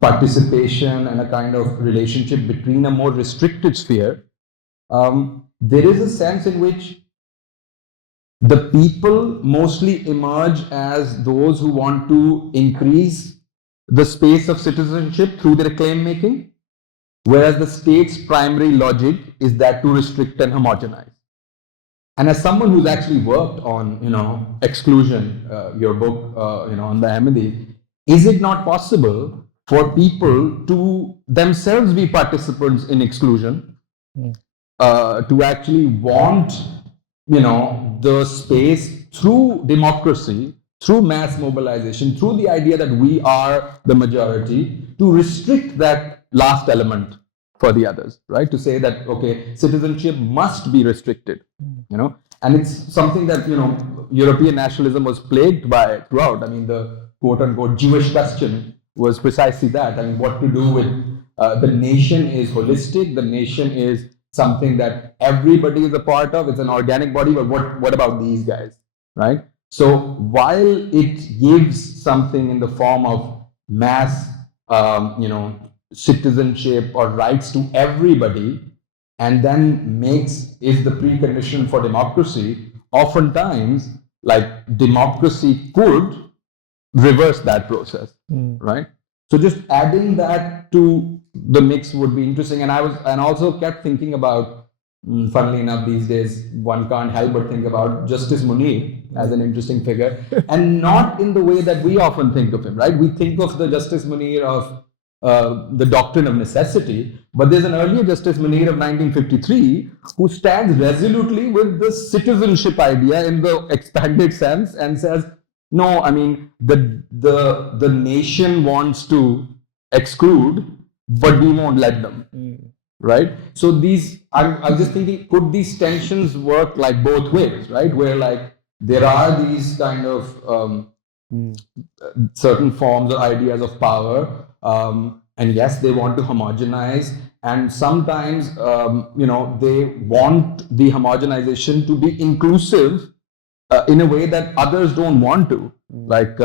participation and a kind of relationship between a more restricted sphere, there is a sense in which the people mostly emerge as those who want to increase the space of citizenship through their claim making, whereas the state's primary logic is that to restrict and homogenize. And as someone who's actually worked on, exclusion, your book, on the Ahmadis, is it not possible for people to themselves be participants in exclusion, to actually want, the space through democracy, through mass mobilization, through the idea that we are the majority, to restrict that last element for the others, right? To say that, okay, citizenship must be restricted, and it's something that, European nationalism was plagued by throughout. I mean, the quote unquote Jewish question was precisely that. I mean, what to do with the nation is holistic, the nation is something that everybody is a part of, it's an organic body, but what about these guys, right? So while it gives something in the form of mass, citizenship or rights to everybody, and then is the precondition for democracy, oftentimes, like, democracy could reverse that process, right? So just adding that to the mix would be interesting. And I also kept thinking about, funnily enough, these days one can't help but think about Justice Munir as an interesting figure, and not in the way that we often think of him, right? We think of the Justice Munir of the doctrine of necessity, but there's an earlier Justice Munir of 1953 who stands resolutely with the citizenship idea in the expanded sense and says, no, I mean, the nation wants to exclude, but we won't let them, right? So I was just thinking, could these tensions work like both ways, right? Where, like, there are these kind of certain forms or ideas of power, and yes, they want to homogenize, and sometimes, they want the homogenization to be inclusive in a way that others don't want to. Like,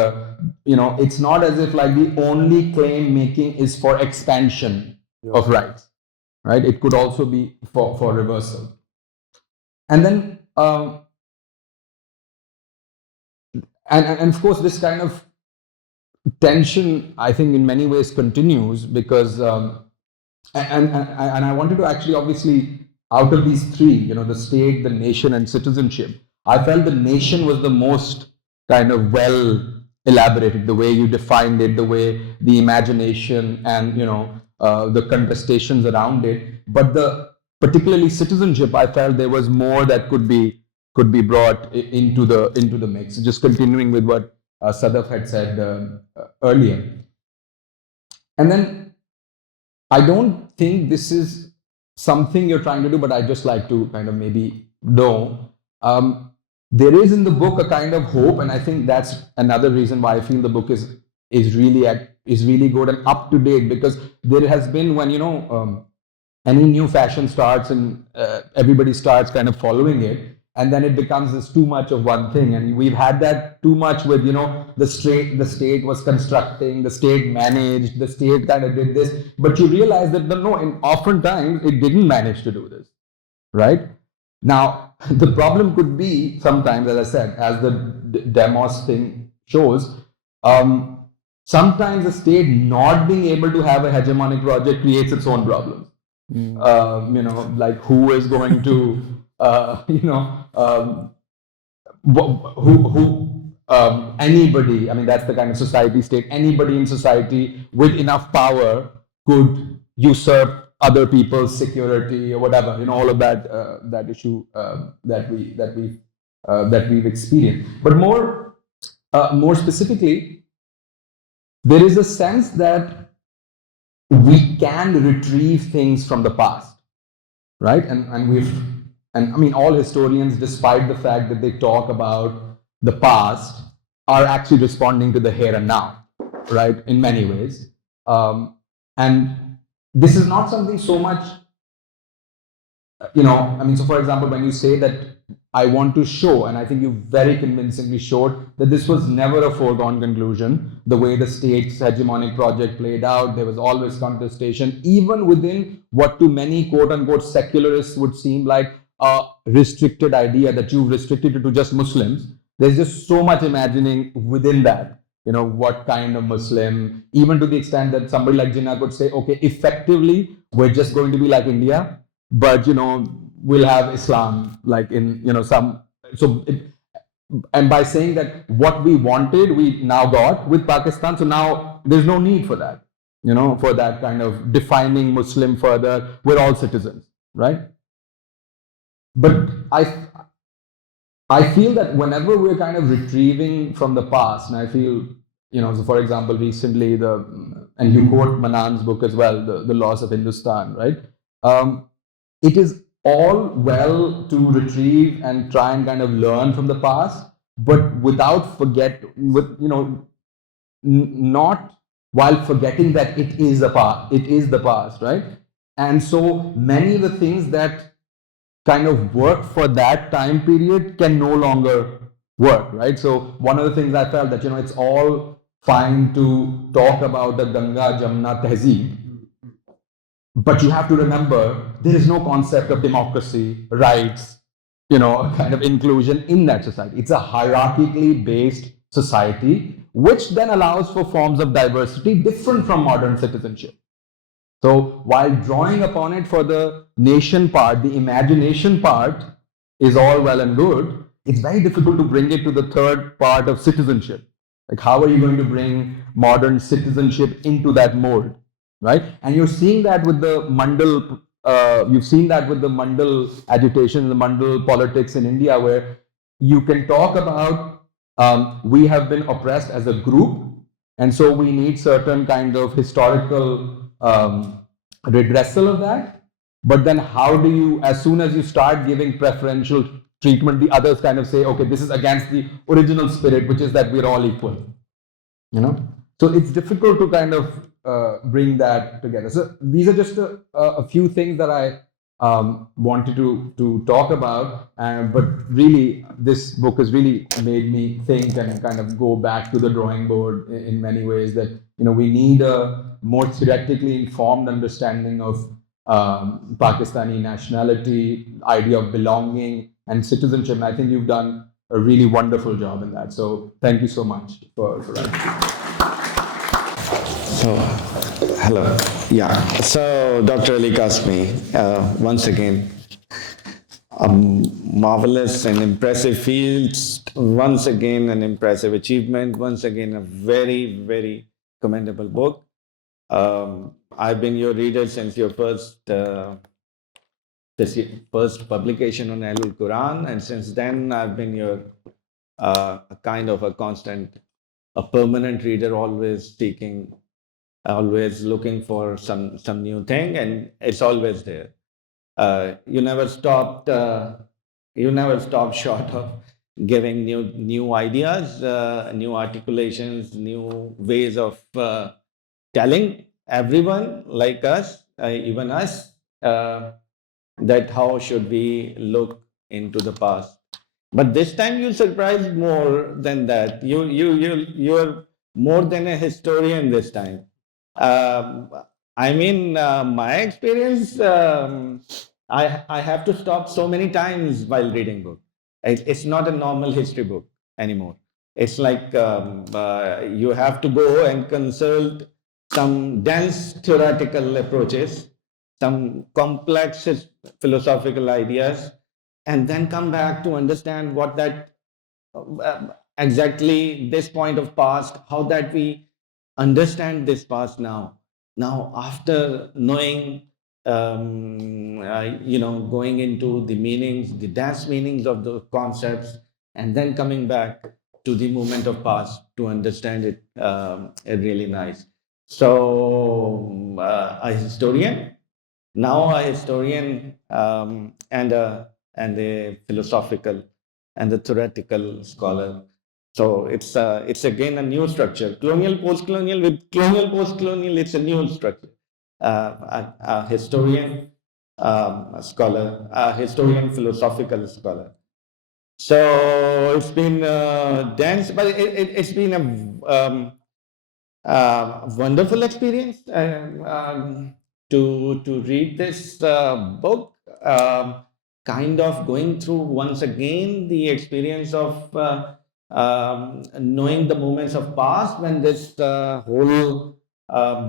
it's not as if, like, the only claim making is for expansion of rights, right? It could also be for reversal. And then, and of course, this kind of tension, I think, in many ways continues because, and I wanted to actually, obviously, out of these three, the state, the nation, and citizenship, I felt the nation was the most kind of well elaborated, the way you defined it, the way the imagination and, the contestations around it. But particularly citizenship, I felt there was more that could be brought into the mix. Just continuing with what Sadaf had said earlier. And then I don't think this is something you're trying to do, but I'd just like to kind of maybe know. There is in the book a kind of hope, and I think that's another reason why I feel the book is really good and up to date, because there has been, when any new fashion starts and everybody starts kind of following it, and then it becomes this too much of one thing. And we've had that too much with, the state was constructing, the state managed, the state kind of did this, but you realize that no, and oftentimes it didn't manage to do this, right? Now, the problem could be sometimes, as I said, as the demos thing shows, sometimes the state not being able to have a hegemonic project creates its own problems. Like, who is going to, anybody, I mean, that's the kind of society state, anybody in society with enough power could usurp other people's security or whatever, all of that that issue that we've experienced. But more specifically, there is a sense that we can retrieve things from the past, right? And I mean, all historians, despite the fact that they talk about the past, are actually responding to the here and now, right? In many ways, and this is not something so much, I mean, so for example, when you say that I want to show, and I think you very convincingly showed that this was never a foregone conclusion, the way the state's hegemonic project played out, there was always contestation, even within what to many quote unquote secularists would seem like a restricted idea that you've restricted it to just Muslims. There's just so much imagining within that, what kind of Muslim, even to the extent that somebody like Jinnah could say, okay, effectively, we're just going to be like India, but we'll have Islam like in some. So and by saying that what we wanted we now got with Pakistan, so now there's no need for that, for that kind of defining Muslim further. We're all citizens, right? But I feel that whenever we're kind of retrieving from the past, and I feel, so for example, recently and you quote Manan's book as well, the Loss of Hindustan, right? It is all well to retrieve and try and kind of learn from the past, but without not while forgetting that it is the past, right? And so many of the things that kind of work for that time period can no longer work, right? So one of the things I felt that, it's all fine to talk about the Ganga Jamna Tehzeeb, but you have to remember there is no concept of democracy, rights, kind of inclusion in that society. It's a hierarchically based society, which then allows for forms of diversity different from modern citizenship. So while drawing upon it for the nation part, the imagination part is all well and good, it's very difficult to bring it to the third part of citizenship. Like, how are you going to bring modern citizenship into that mold, right? And you're seeing that with the Mandal, you've seen that with the Mandal agitation, the Mandal politics in India, where you can talk about we have been oppressed as a group, and so we need certain kind of historical redressal of that. But then how do you, as soon as you start giving preferential treatment, the others kind of say, okay, this is against the original spirit, which is that we're all equal, So it's difficult to kind of bring that together. So these are just a few things that I wanted to talk about, but really this book has really made me think and kind of go back to the drawing board in many ways, that we need a more theoretically informed understanding of Pakistani nationality, idea of belonging and citizenship. And I think you've done a really wonderful job in that. So thank you so much for that. So, hello. Yeah. So, Dr. Ali Qasmi, once again, a marvelous and impressive field, once again, an impressive achievement, once again, a very, very commendable book. I've been your reader since your first publication on Al Quran, and since then I've been your kind of a constant, a permanent reader, always seeking, always looking for some new thing, and it's always there. You never stopped short of giving new ideas, new articulations, new ways of telling everyone like us, even us, that how should we look into the past. But this time you surprised more than that. You're more than a historian this time. I mean, my experience, I have to stop so many times while reading book. It's not a normal history book anymore. It's like you have to go and consult some dense theoretical approaches, some complex philosophical ideas, and then come back to understand what that exactly this point of past, how that we understand this past now. Now, after knowing, going into the meanings, the dance meanings of the concepts, and then coming back to the moment of past to understand it, really nice. So, a historian, now a historian, and a philosophical and a theoretical scholar. So it's again a new structure. Colonial, post-colonial, with colonial, post-colonial, it's a new structure. A historian, a scholar, a historian, philosophical scholar. So it's been dense, but it's been a wonderful experience to read this book. Kind of going through once again the experience of knowing the moments of past when this whole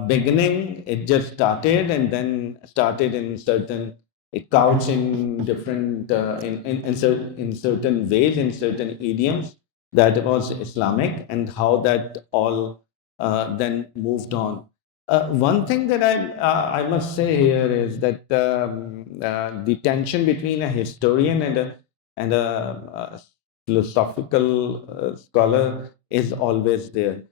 beginning it just started and then started in certain it couched in different in certain ways, in certain idioms that was Islamic, and how that all then moved on. One thing that I must say here is that the tension between a historian and a philosophical scholar is always there.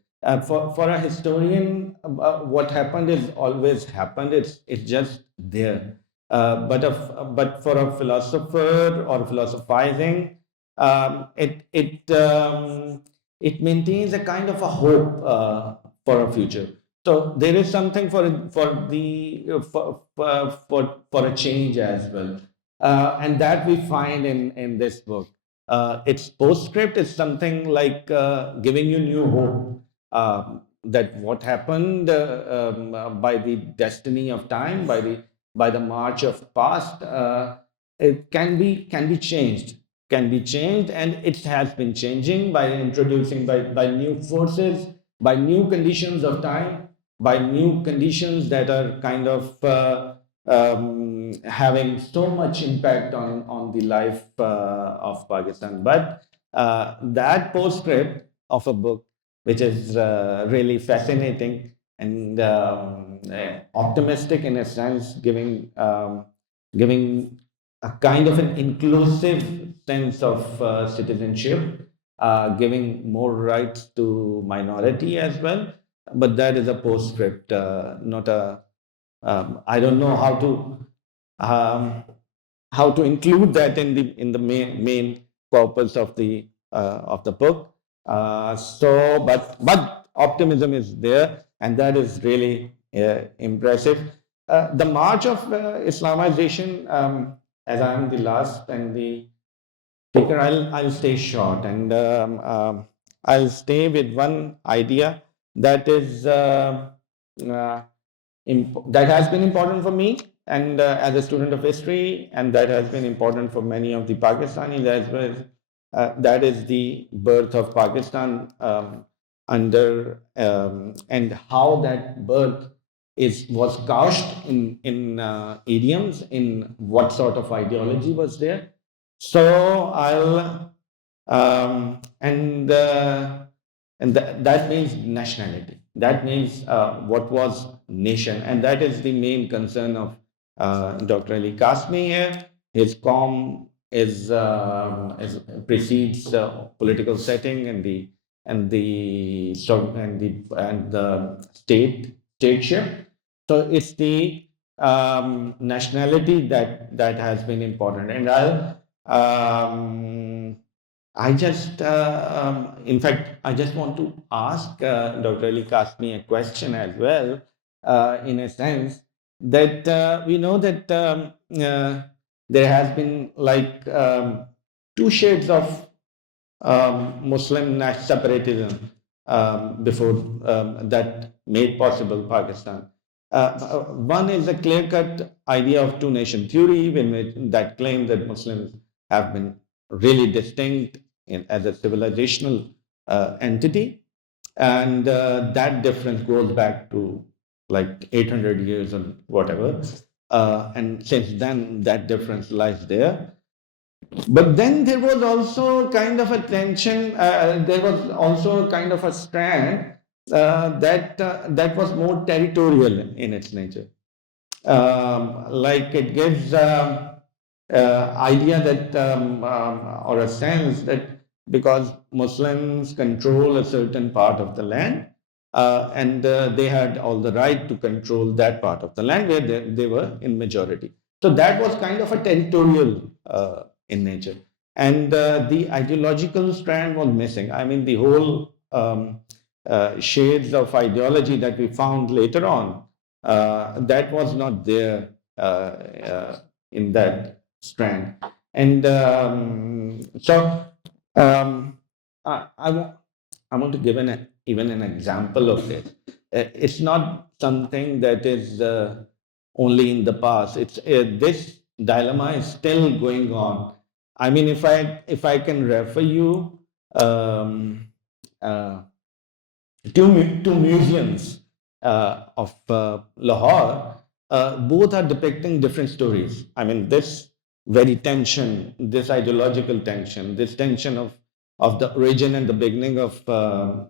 For a historian, what happened is always happened. It's just there. But for a philosopher or philosophizing, it maintains a kind of a hope for a future. So there is something for a change as well, and that we find in this book. Its postscript is something like giving you new hope that what happened by the destiny of time, by the march of past, it can be changed, and it has been changing by introducing by new forces, by new conditions of time, by new conditions that are kind of having so much impact on the life of Pakistan. But that postscript of a book, which is really fascinating and optimistic in a sense, giving a kind of an inclusive sense of citizenship, giving more rights to minority as well. But that is a postscript, not a. I don't know um, how to include that in the main purpose of the book. But optimism is there, and that is really impressive. The march of Islamization, as I am the last and the speaker, I'll stay short, and I'll stay with one idea that is that has been important for me, and as a student of history, and that has been important for many of the Pakistanis as well. That is the birth of Pakistan and how that birth was couched in idioms, in what sort of ideology was there. So I'll that means nationality. That means what was nation, and that is the main concern of Dr. Ali Qasmi here. His QAUM precedes political setting and the stateship. So it's the nationality that has been important, and I just, in fact, I just want to ask Dr. Ali Qasmi a question as well, in a sense that we know that there has been like two shades of Muslim separatism before that made possible Pakistan. One is a clear-cut idea of two-nation theory, that claims that Muslims have been really distinct as a civilizational entity, and that difference goes back to like 800 years or whatever. And since then, that difference lies there. But then there was also kind of a tension, there was also kind of a strand that was more territorial in its nature. Like it gives idea that or a sense that because Muslims control a certain part of the land, and they had all the right to control that part of the land where they were in majority. So that was kind of a territorial in nature, and the ideological strand was missing. I mean, the whole shades of ideology that we found later on, that was not there in that strand. And I want to give even an example of this. It's not something that is only in the past. It's this dilemma is still going on. I mean, if I can refer you uh, two museums of Lahore, both are depicting different stories. I mean, this very tension, this ideological tension, this tension of the origin and the beginning of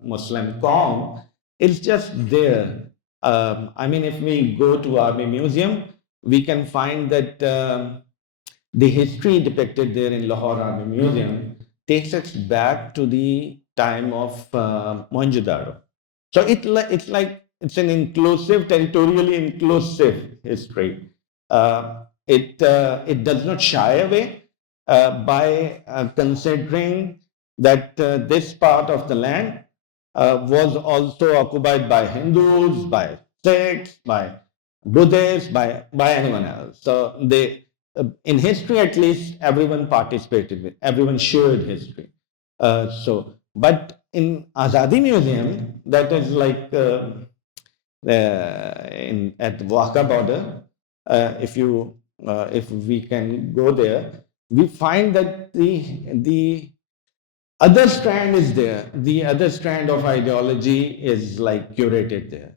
Muslim QAUM is just there. I mean, if we go to Army Museum, we can find that the history depicted there in Lahore Army Museum takes us back to the time of Mohenjo-daro. So it's like it's an inclusive, territorially inclusive history. It does not shy away by considering that this part of the land was also occupied by Hindus, by Sikhs, by Buddhists, by anyone else. So they, in history at least, everyone participated with, everyone shared history. But in Azadi Museum, that is like at Waka border, if we can go there, we find that the other strand is there. The other strand of ideology is like curated there.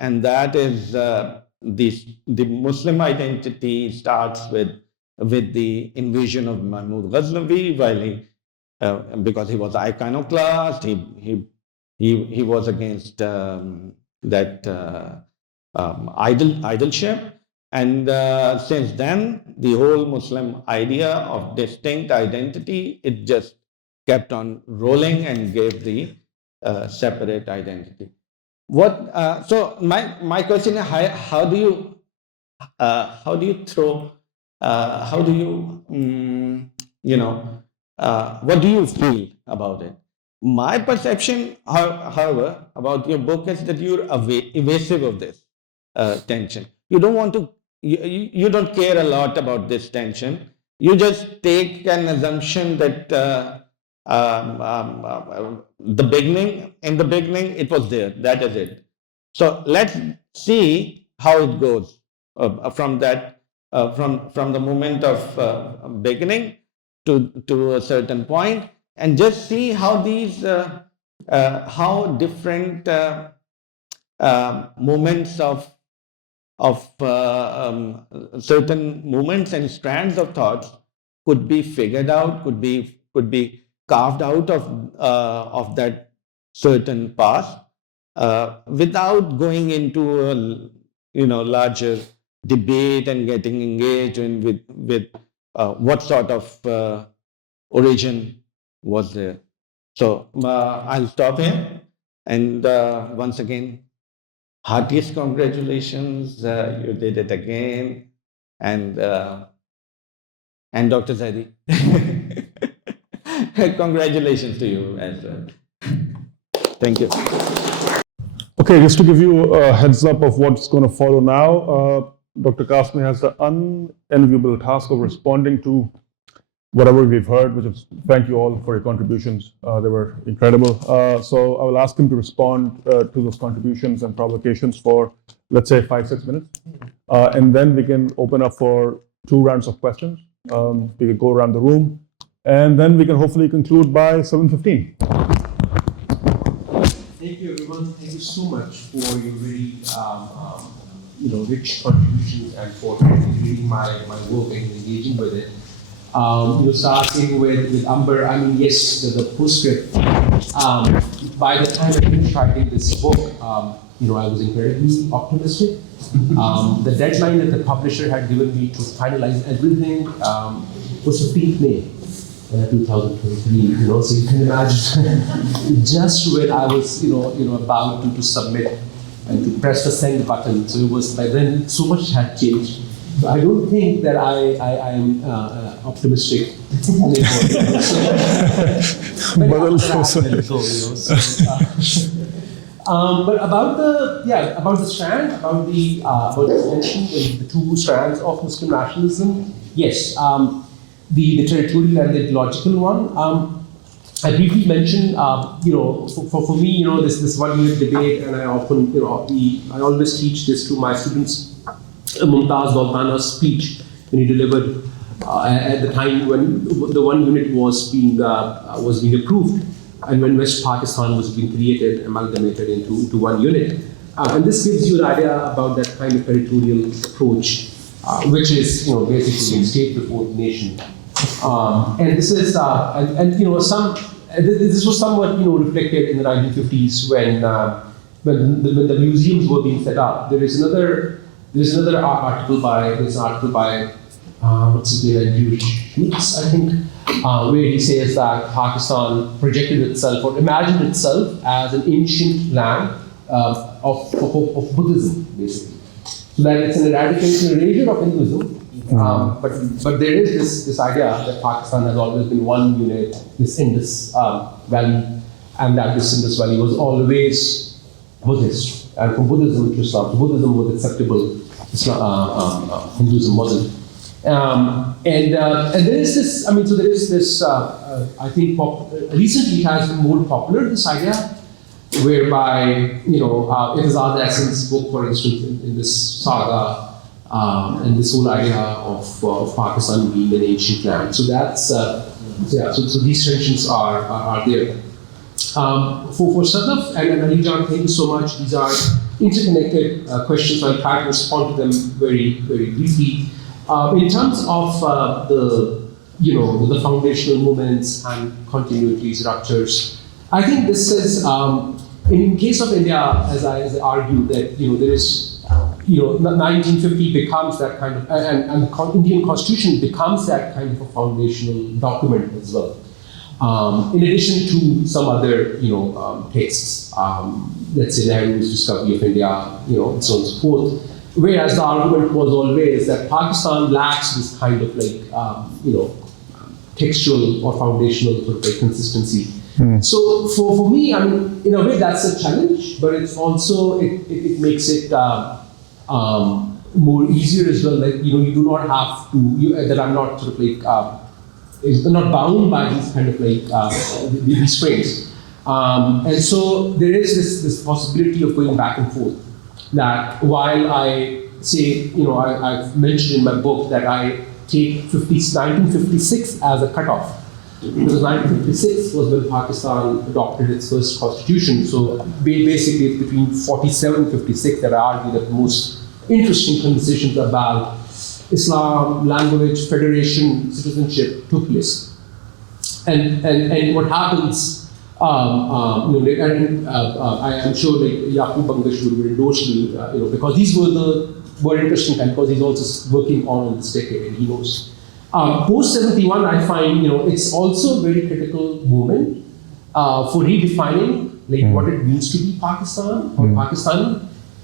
And that is the Muslim identity starts with the invasion of Mahmud Ghaznavi, while because he was iconoclast, he was against that idolship. And since then, the whole Muslim idea of distinct identity, it just kept on rolling and gave the separate identity. So my question is, how do you throw, how do you, what do you feel about it? My perception, however, about your book is that you're evasive of this tension. You don't want to, you don't care a lot about this tension. You just take an assumption that in the beginning, it was there. That is it. So let's see how it goes from that, from the moment of beginning to a certain point, and just see how these, how different moments of certain movements and strands of thoughts could be figured out, could be carved out of that certain past, without going into a larger debate and getting engaged in with what sort of origin was there. So I'll stop here, and once again, heartiest congratulations, you did it again, and Dr. Zaidi, congratulations to you as well. Thank you. Okay, just to give you a heads up of what's going to follow now, Dr. Qasmi has the unenviable task of responding to whatever we've heard, which is, thank you all for your contributions. They were incredible. So I will ask him to respond to those contributions and provocations for, let's say, 5-6 minutes. And then we can open up for 2 rounds of questions. We can go around the room, and then we can hopefully conclude by 7:15. Thank you, everyone. Thank you so much for your very, rich contributions and for reading my work and engaging with it. Starting with Amber, I mean, yes, the postscript. By the time I finished writing this book, I was incredibly optimistic. The deadline that the publisher had given me to finalize everything was 15th May 2023. So you can imagine just when I was, about to submit and to press the send button. So it was by then so much had changed. So I don't think that I am optimistic anymore. But about the strand, about the mention the two strands of Muslim nationalism. Yes, the territorial and the ideological one. I briefly mentioned, for me, this 1 unit debate, and I often, I always teach this to my students. Mumtaz Sultana's speech when he delivered at the time when the 1 unit was being approved, and when West Pakistan was being created, amalgamated into 1 unit. And this gives you an idea about that kind of territorial approach, which is basically state before the nation. And this is this was somewhat reflected in the 1950s when the museums were being set up. There's another article by what's his name, Jewish Mix, I think, where he says that Pakistan projected itself or imagined itself as an ancient land of Buddhism, basically. So that it's an eradication of Hinduism. But there is this idea that Pakistan has always been 1 unit, this Indus Valley, and that this Indus Valley was always Buddhist. And from Buddhism to Islam, so Buddhism was acceptable, Hinduism wasn't. And there is this, I think recently it has been more popular, this idea, whereby, Ethos Essence book, for instance, in this saga, and this whole idea of Pakistan being an ancient land. So that's, so these tensions are there. For Sadaf and Ali Jan, thank you so much. These are interconnected questions. I'll try to respond to them very, very briefly. In terms of the foundational movements and continuities, ruptures, I think this is, in case of India, as I argue, that there is, 1950 becomes that kind of, and the Indian Constitution becomes that kind of a foundational document as well. In addition to some other, texts, let's say Nehru's Discovery of India, and so on and so forth. Whereas the argument was always that Pakistan lacks this kind of textual or foundational sort of consistency. So for me, in a way that's a challenge, but it's also, it makes it more easier as well. You do not have to, that I'm not sort of is not bound by these kind of these frames. And so there is this possibility of going back and forth. That while I say, I've mentioned in my book that I take 1956 as a cutoff. Because 1956 was when Pakistan adopted its first constitution. So basically it's between 47 and 56 that I argue that the most interesting conversations about Islam, language, federation, citizenship took place. And what happens, I am sure Yaqub Bangash will endorse me, because these were the more interesting time, because he's also working on this decade and he knows. Post 71, I find it's also a very critical moment for redefining what it means to be Pakistan or Pakistani.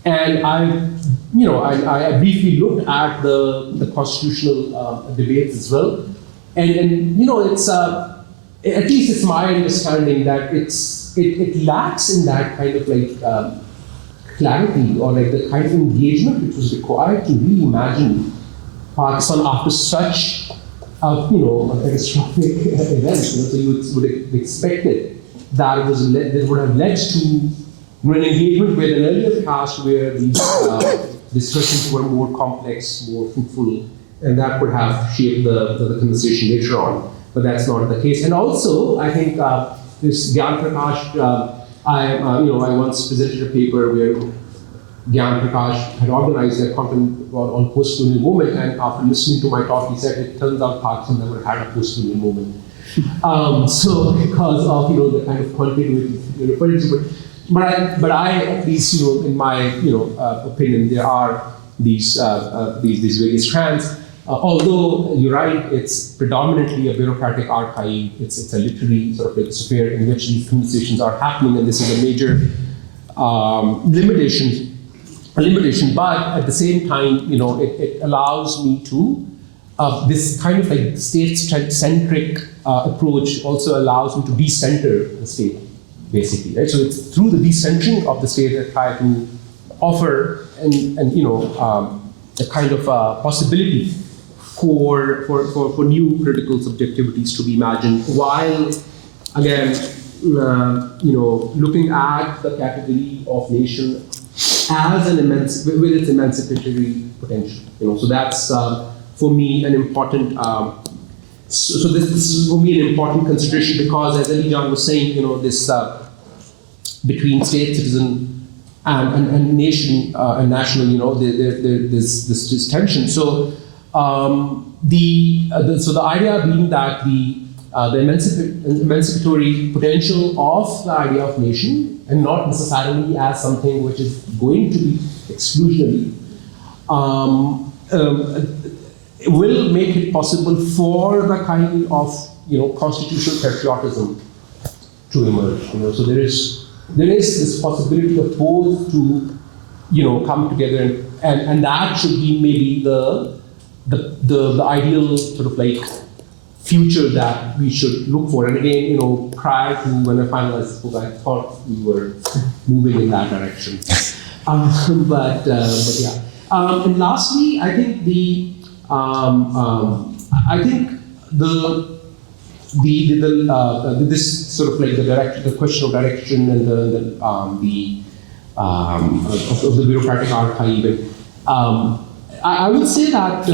And I briefly looked at the constitutional debates as well, and it's at least it's my understanding that it lacks in that kind of clarity or the kind of engagement which was required to reimagine Pakistan after such a catastrophic event. So you would have expected that it would have led to an engagement with an earlier past where these discussions were more complex, more fruitful, and that would have shaped the conversation later on. But that's not the case. And also, I think this Gyan Prakash, I once presented a paper where Gyan Prakash had organized a conference on post-colonial movement, and after listening to my talk, he said it turns out Pakistan never had a post-colonial movement. So because of the kind of continuity you're referring to, but I at least in my opinion, there are these various strands. Although you're right, it's predominantly a bureaucratic archive. It's a literary sort of like sphere in which these conversations are happening, and this is a major limitation. But at the same time, it allows me to this kind of like state-centric approach also allows me to decenter the state, basically, right? So it's through the decentering of the state that I try to offer a kind of possibility for new critical subjectivities to be imagined, while again, looking at the category of nation as with its emancipatory potential. So that's for me an important. So this is for me an important consideration, because, as Ali Jan was saying, this between state, citizen, and nation and national, there's this tension. So the idea being that the emancipatory potential of the idea of nation, and not necessarily as something which is going to be exclusionary, will make it possible for the kind of constitutional patriotism to emerge. So there is this possibility of both to come together, and that should be maybe the ideal sort of like future that we should look for. And again, prior to when I finalized the book, I thought we were moving in that direction. But yeah. And lastly, I think this sort of like the question of direction and of the bureaucratic archive. I would say that.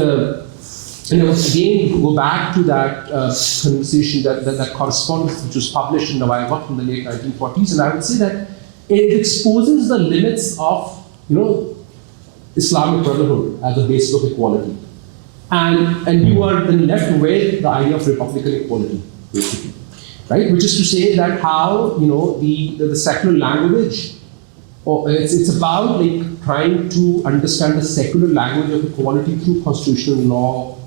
Again, go back to that conversation, that correspondence which was published in Nawai Waqt in the late 1940s, and I would say that it exposes the limits of Islamic Brotherhood as a basis of equality, and you are then left with the idea of republican equality, basically, right? Which is to say that how the secular language, it's about like trying to understand the secular language of equality through constitutional law,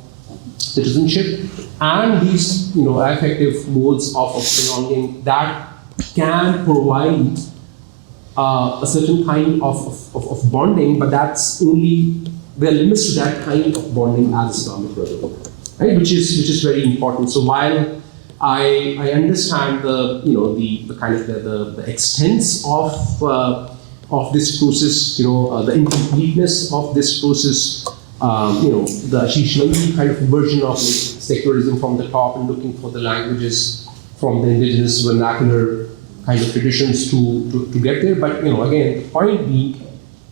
citizenship, and these effective modes of belonging that can provide a certain kind of bonding, but that's only, there are limits to that kind of bonding as Islamic Brotherhood, right? Which is very important. So while I understand the kind of the extents of this process, the incompleteness of this process, the Ashish kind of version of secularism from the top and looking for the languages from the indigenous vernacular kind of traditions to get there. But again, the point being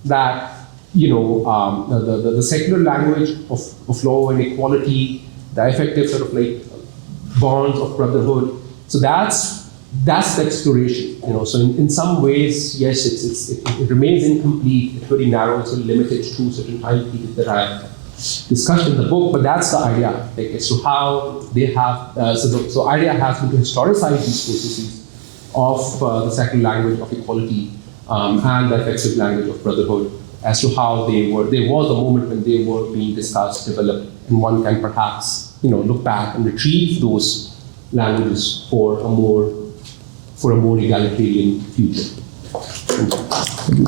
that the secular language of law and equality, the effective sort of like bonds of brotherhood. So that's the exploration. So in some ways, yes, it remains incomplete. It's very narrow. It's very limited to certain time periods that I discussed in the book. But that's the idea, like, as to how they have. So idea has been to historicize these processes of the secular language of equality and the effective language of brotherhood, as to how they were. There was a moment when they were being discussed, developed, and one can perhaps look back and retrieve those languages for a more egalitarian future. Thank you.